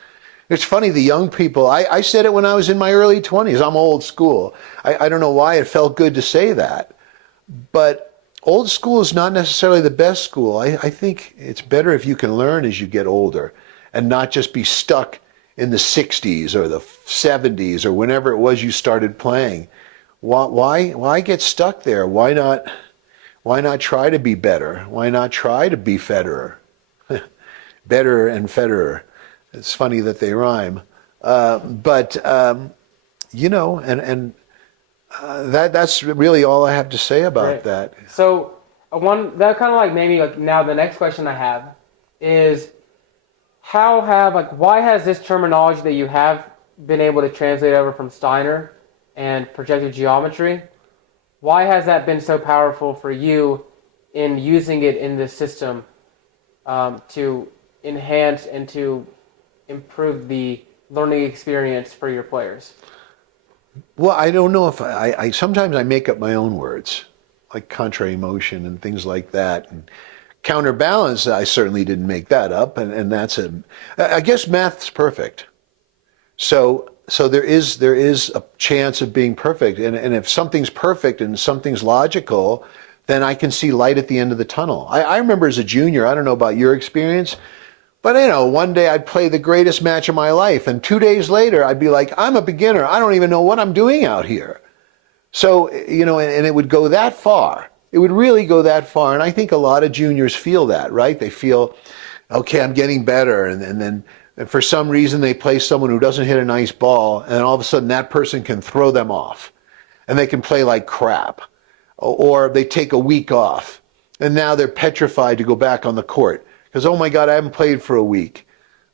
It's funny, the young people, I said it when I was in my early 20s. I'm old school. I don't know why it felt good to say that. But old school is not necessarily the best school. I think it's better if you can learn as you get older and not just be stuck in the 60s or the 70s or whenever it was you started playing. Why get stuck there? Why not try to be better? Why not try to be Federer? Better and Federer. It's funny that they rhyme. That's really all I have to say about that. So that kind of like maybe like now the next question I have is why has this terminology that you have been able to translate over from Steiner and projected geometry, why has that been so powerful for you in using it in this system to enhance and to improve the learning experience for your players? Well, I don't know if I sometimes I make up my own words, like contrary motion and things like that. And counterbalance, I certainly didn't make that up, and I guess math's perfect. So there is a chance of being perfect, and if something's perfect and something's logical, then I can see light at the end of the tunnel. I remember as a junior, I don't know about your experience, but one day I'd play the greatest match of my life, and 2 days later I'd be like, I'm a beginner, I don't even know what I'm doing out here. So, and it would go that far. It would really go that far, and I think a lot of juniors feel that, right? They feel, okay, I'm getting better, and then for some reason they play someone who doesn't hit a nice ball, and all of a sudden that person can throw them off, and they can play like crap. Or they take a week off, and now they're petrified to go back on the court, because, oh my God, I haven't played for a week.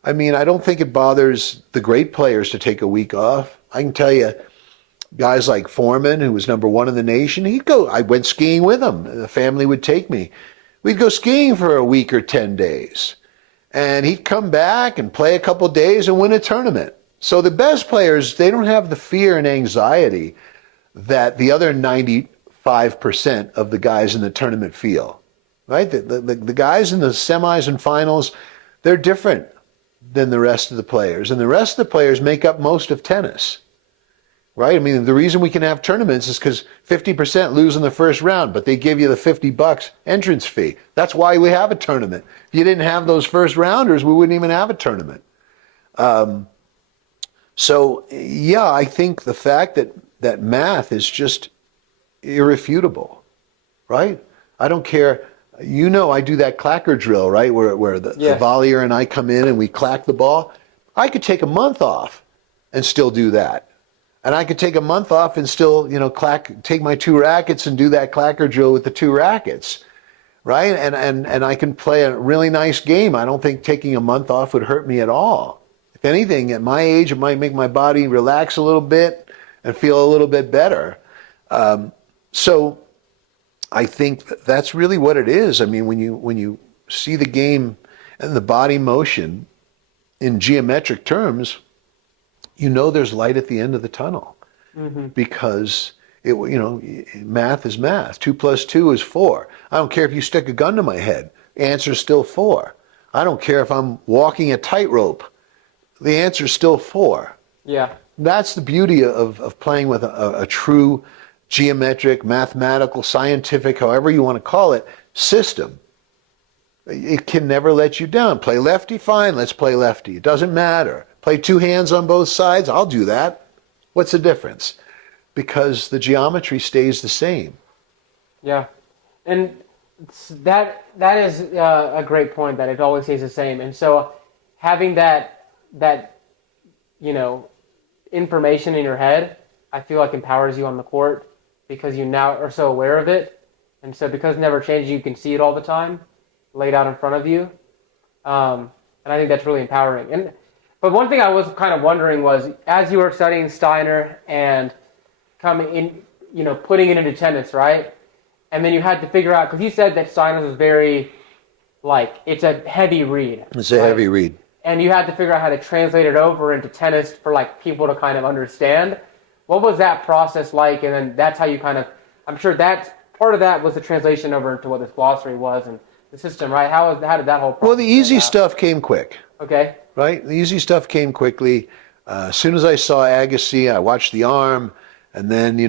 I mean, I don't think it bothers the great players to take a week off. I can tell you, guys like Foreman, who was #1 in the nation, I went skiing with him. The family would take me. We'd go skiing for a week or 10 days. And he'd come back and play a couple days and win a tournament. So the best players, they don't have the fear and anxiety that the other 95% of the guys in the tournament feel. Right? The guys in the semis and finals, they're different than the rest of the players. And the rest of the players make up most of tennis. right? I mean, the reason we can have tournaments is because 50% lose in the first round, but they give you the $50 entrance fee. That's why we have a tournament. If you didn't have those first rounders, we wouldn't even have a tournament. So yeah, I think the fact that math is just irrefutable, right? I don't care. You know, I do that clacker drill, right? Where the volleyer and I come in and we clack the ball. I could take a month off and still do that. And I could take a month off and still, you know, take my 2 rackets and do that clacker drill with the 2 rackets, right? And I can play a really nice game. I don't think taking a month off would hurt me at all. If anything, at my age, it might make my body relax a little bit and feel a little bit better. So I think that's really what it is. I mean, when you see the game and the body motion in geometric terms, you know there's light at the end of the tunnel, because math is math. 2 + 2 is 4. I don't care if you stick a gun to my head, the answer's still 4. I don't care if I'm walking a tightrope, the answer's still 4. Yeah. That's the beauty of playing with a true geometric, mathematical, scientific, however you want to call it, system. It can never let you down. Play lefty, fine, let's play lefty. It doesn't matter. Play 2 hands on both sides, I'll do that. What's the difference? Because the geometry stays the same. Yeah. And that is a great point, that it always stays the same. And so having that information in your head, I feel like empowers you on the court, because you now are so aware of it. And so because it never changes, you can see it all the time laid out in front of you. And I think that's really empowering. But one thing I was kind of wondering was, as you were studying Steiner and coming in, putting it into tennis, right? And then you had to figure out, because you said that Steiner's was very, it's a heavy read. It's a heavy read. And you had to figure out how to translate it over into tennis for people to kind of understand. What was that process like? And then that's how you I'm sure that's part of that was the translation over into what this glossary was and the system, right? How did that whole process? Well, the easy stuff came quick. Okay. Right? The easy stuff came quickly. As soon as I saw Agassi, I watched the arm, and then,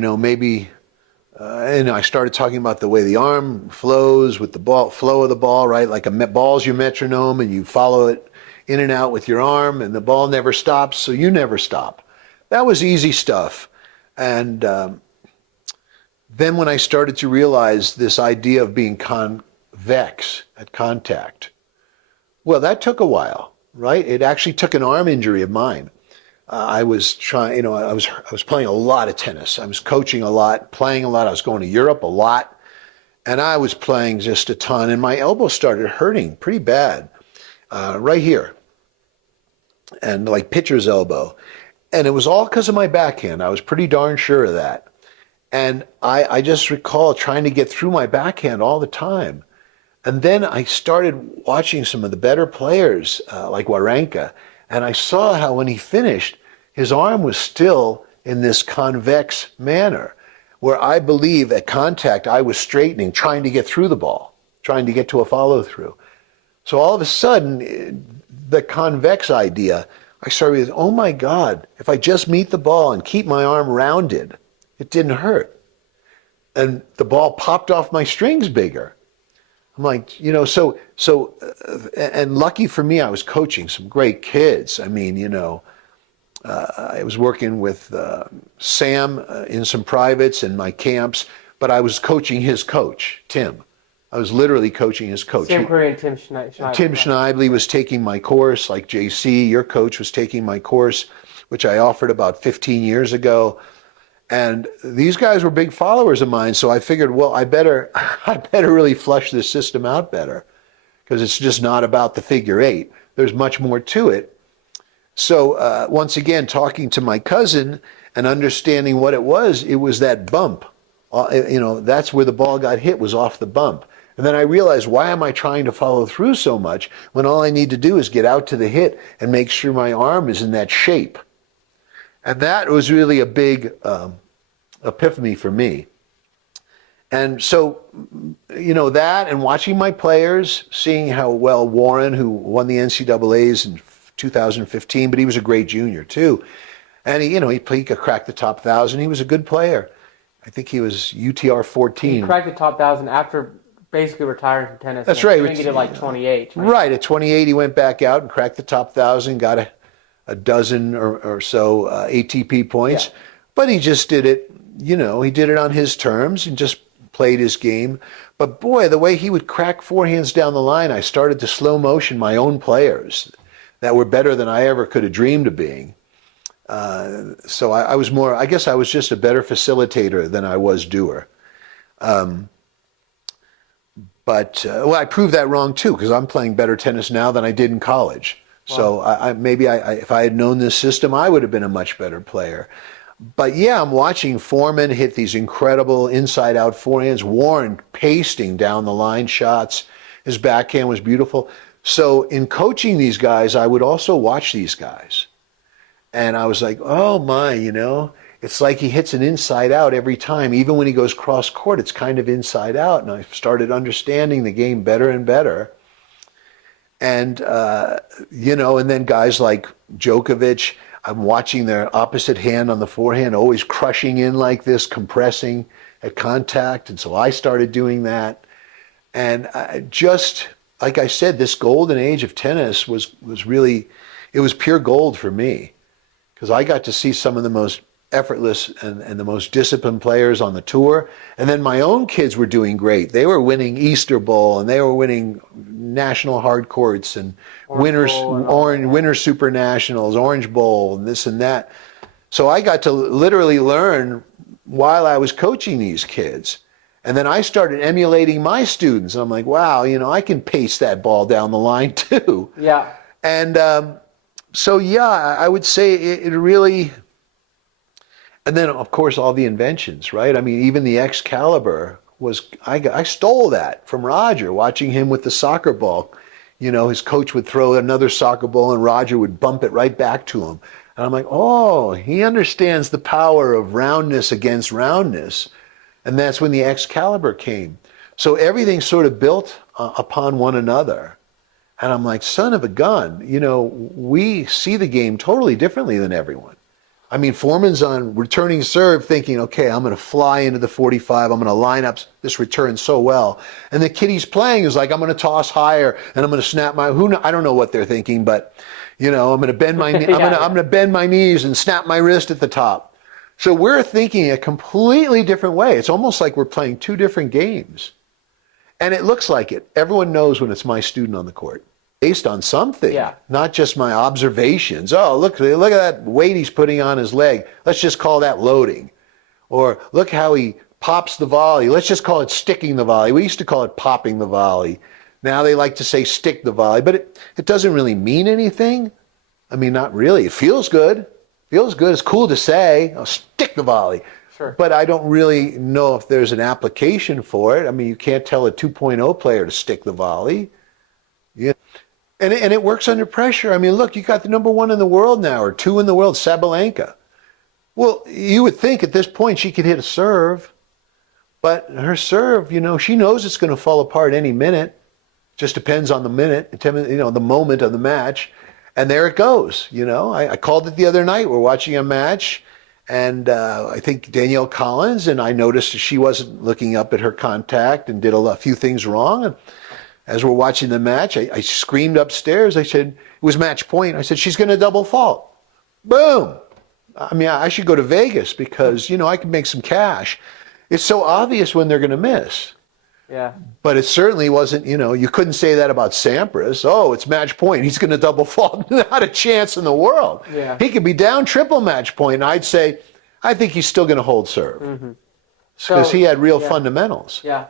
I started talking about the way the arm flows with the ball, flow of the ball, right? Like ball's your metronome, and you follow it in and out with your arm, and the ball never stops, so you never stop. That was easy stuff. And then when I started to realize this idea of being convex at contact, well, that took a while, right? It actually took an arm injury of mine. I was trying, I was playing a lot of tennis. I was coaching a lot, playing a lot. I was going to Europe a lot, and I was playing just a ton. And my elbow started hurting pretty bad, right here, and like pitcher's elbow. And it was all because of my backhand. I was pretty darn sure of that. And I just recall trying to get through my backhand all the time. And then I started watching some of the better players, like Wawrinka, and I saw how when he finished, his arm was still in this convex manner, where I believe at contact I was straightening, trying to get through the ball, trying to get to a follow-through. So all of a sudden, the convex idea, I started with, oh my God, if I just meet the ball and keep my arm rounded, it didn't hurt. And the ball popped off my strings bigger. I'm like, and lucky for me, I was coaching some great kids. I mean, I was working with Sam in some privates in my camps, but I was coaching his coach, Tim. I was literally coaching his coach. Sam Curry and Tim Schneidley. Tim Schneidley was taking my course, like JC, your coach was taking my course, which I offered about 15 years ago. And these guys were big followers of mine, so I figured, well, I better really flush this system out better, because it's just not about the figure eight. There's much more to it. So once again, talking to my cousin and understanding what it was that bump. That's where the ball got hit, was off the bump. And then I realized, why am I trying to follow through so much when all I need to do is get out to the hit and make sure my arm is in that shape? And that was really a big epiphany for me. And so, that, and watching my players, seeing how well Warren, who won the NCAAs in 2015, but he was a great junior too, And he could crack the top 1,000. He was a good player. I think he was UTR 14. He cracked the top 1,000 after basically retiring from tennis. That's right. I think he did like 28. Right. At 28, he went back out and cracked the top 1,000, got a dozen or so ATP points. Yeah. But he just did it, he did it on his terms and just played his game. But boy, the way he would crack forehands down the line, I started to slow motion my own players that were better than I ever could have dreamed of being. So I was more, I guess I was just a better facilitator than I was doer. But I proved that wrong too, because I'm playing better tennis now than I did in college. Wow. So maybe if I had known this system, I would have been a much better player. But yeah, I'm watching Foreman hit these incredible inside-out forehands. Warren pasting down the line shots. His backhand was beautiful. So in coaching these guys, I would also watch these guys. And I was like, oh my, it's like he hits an inside out every time. Even when he goes cross court, it's kind of inside out. And I started understanding the game better and better. And, and then guys like Djokovic, I'm watching their opposite hand on the forehand, always crushing in like this, compressing at contact. And so I started doing that. And just, like I said, this golden age of tennis was really, it was pure gold for me. Because I got to see some of the most effortless and the most disciplined players on the tour. And then my own kids were doing great. They were winning Easter Bowl, and they were winning national hard courts and winter super nationals, Orange Bowl, and this and that. So I got to literally learn while I was coaching these kids. And then I started emulating my students. And I'm like, wow, I can pace that ball down the line too. Yeah. And so yeah, I would say it really, and then of course all the inventions, right? I mean, even the Excalibur I stole that from Roger, watching him with the soccer ball. His coach would throw another soccer ball and Roger would bump it right back to him. And I'm like, oh, he understands the power of roundness against roundness. And that's when the Excalibur came. So everything sort of built upon one another. And I'm like, son of a gun, we see the game totally differently than everyone. I mean, Foreman's on returning serve thinking, okay, I'm going to fly into the 45. I'm going to line up this return so well. And the kid he's playing is like, I'm going to toss higher and I'm going to snap I don't know what they're thinking, but I'm going to bend my I'm going to bend my knees and snap my wrist at the top. So we're thinking a completely different way. It's almost like we're playing two different games. And it looks like it. Everyone knows when it's my student on the court. Based on something, not just my observations. Oh, look at that weight he's putting on his leg. Let's just call that loading. Or look how he pops the volley. Let's just call it sticking the volley. We used to call it popping the volley. Now they like to say stick the volley, but it doesn't really mean anything. I mean, not really. It feels good. It's cool to say, oh, stick the volley. Sure. But I don't really know if there's an application for it. I mean, you can't tell a 2.0 player to stick the volley. Yeah. And it works under pressure. I mean, look, you got the number 1 in the world now, or 2 in the world, Sabalenka. Well, you would think at this point she could hit a serve, but her serve, she knows it's going to fall apart any minute. Just depends on the minute, the moment of the match. And there it goes, I called it the other night. We're watching a match, and I think Danielle Collins, and I noticed she wasn't looking up at her contact and did a few things wrong. And as we're watching the match, I screamed upstairs. I said, it was match point. I said, she's going to double fault. Boom. I mean, I should go to Vegas because, I could make some cash. It's so obvious when they're going to miss. Yeah. But it certainly wasn't, you couldn't say that about Sampras. Oh, it's match point. He's going to double fault. Not a chance in the world. Yeah. He could be down triple match point. And I'd say, I think he's still going to hold serve. Because he had real fundamentals. Yeah.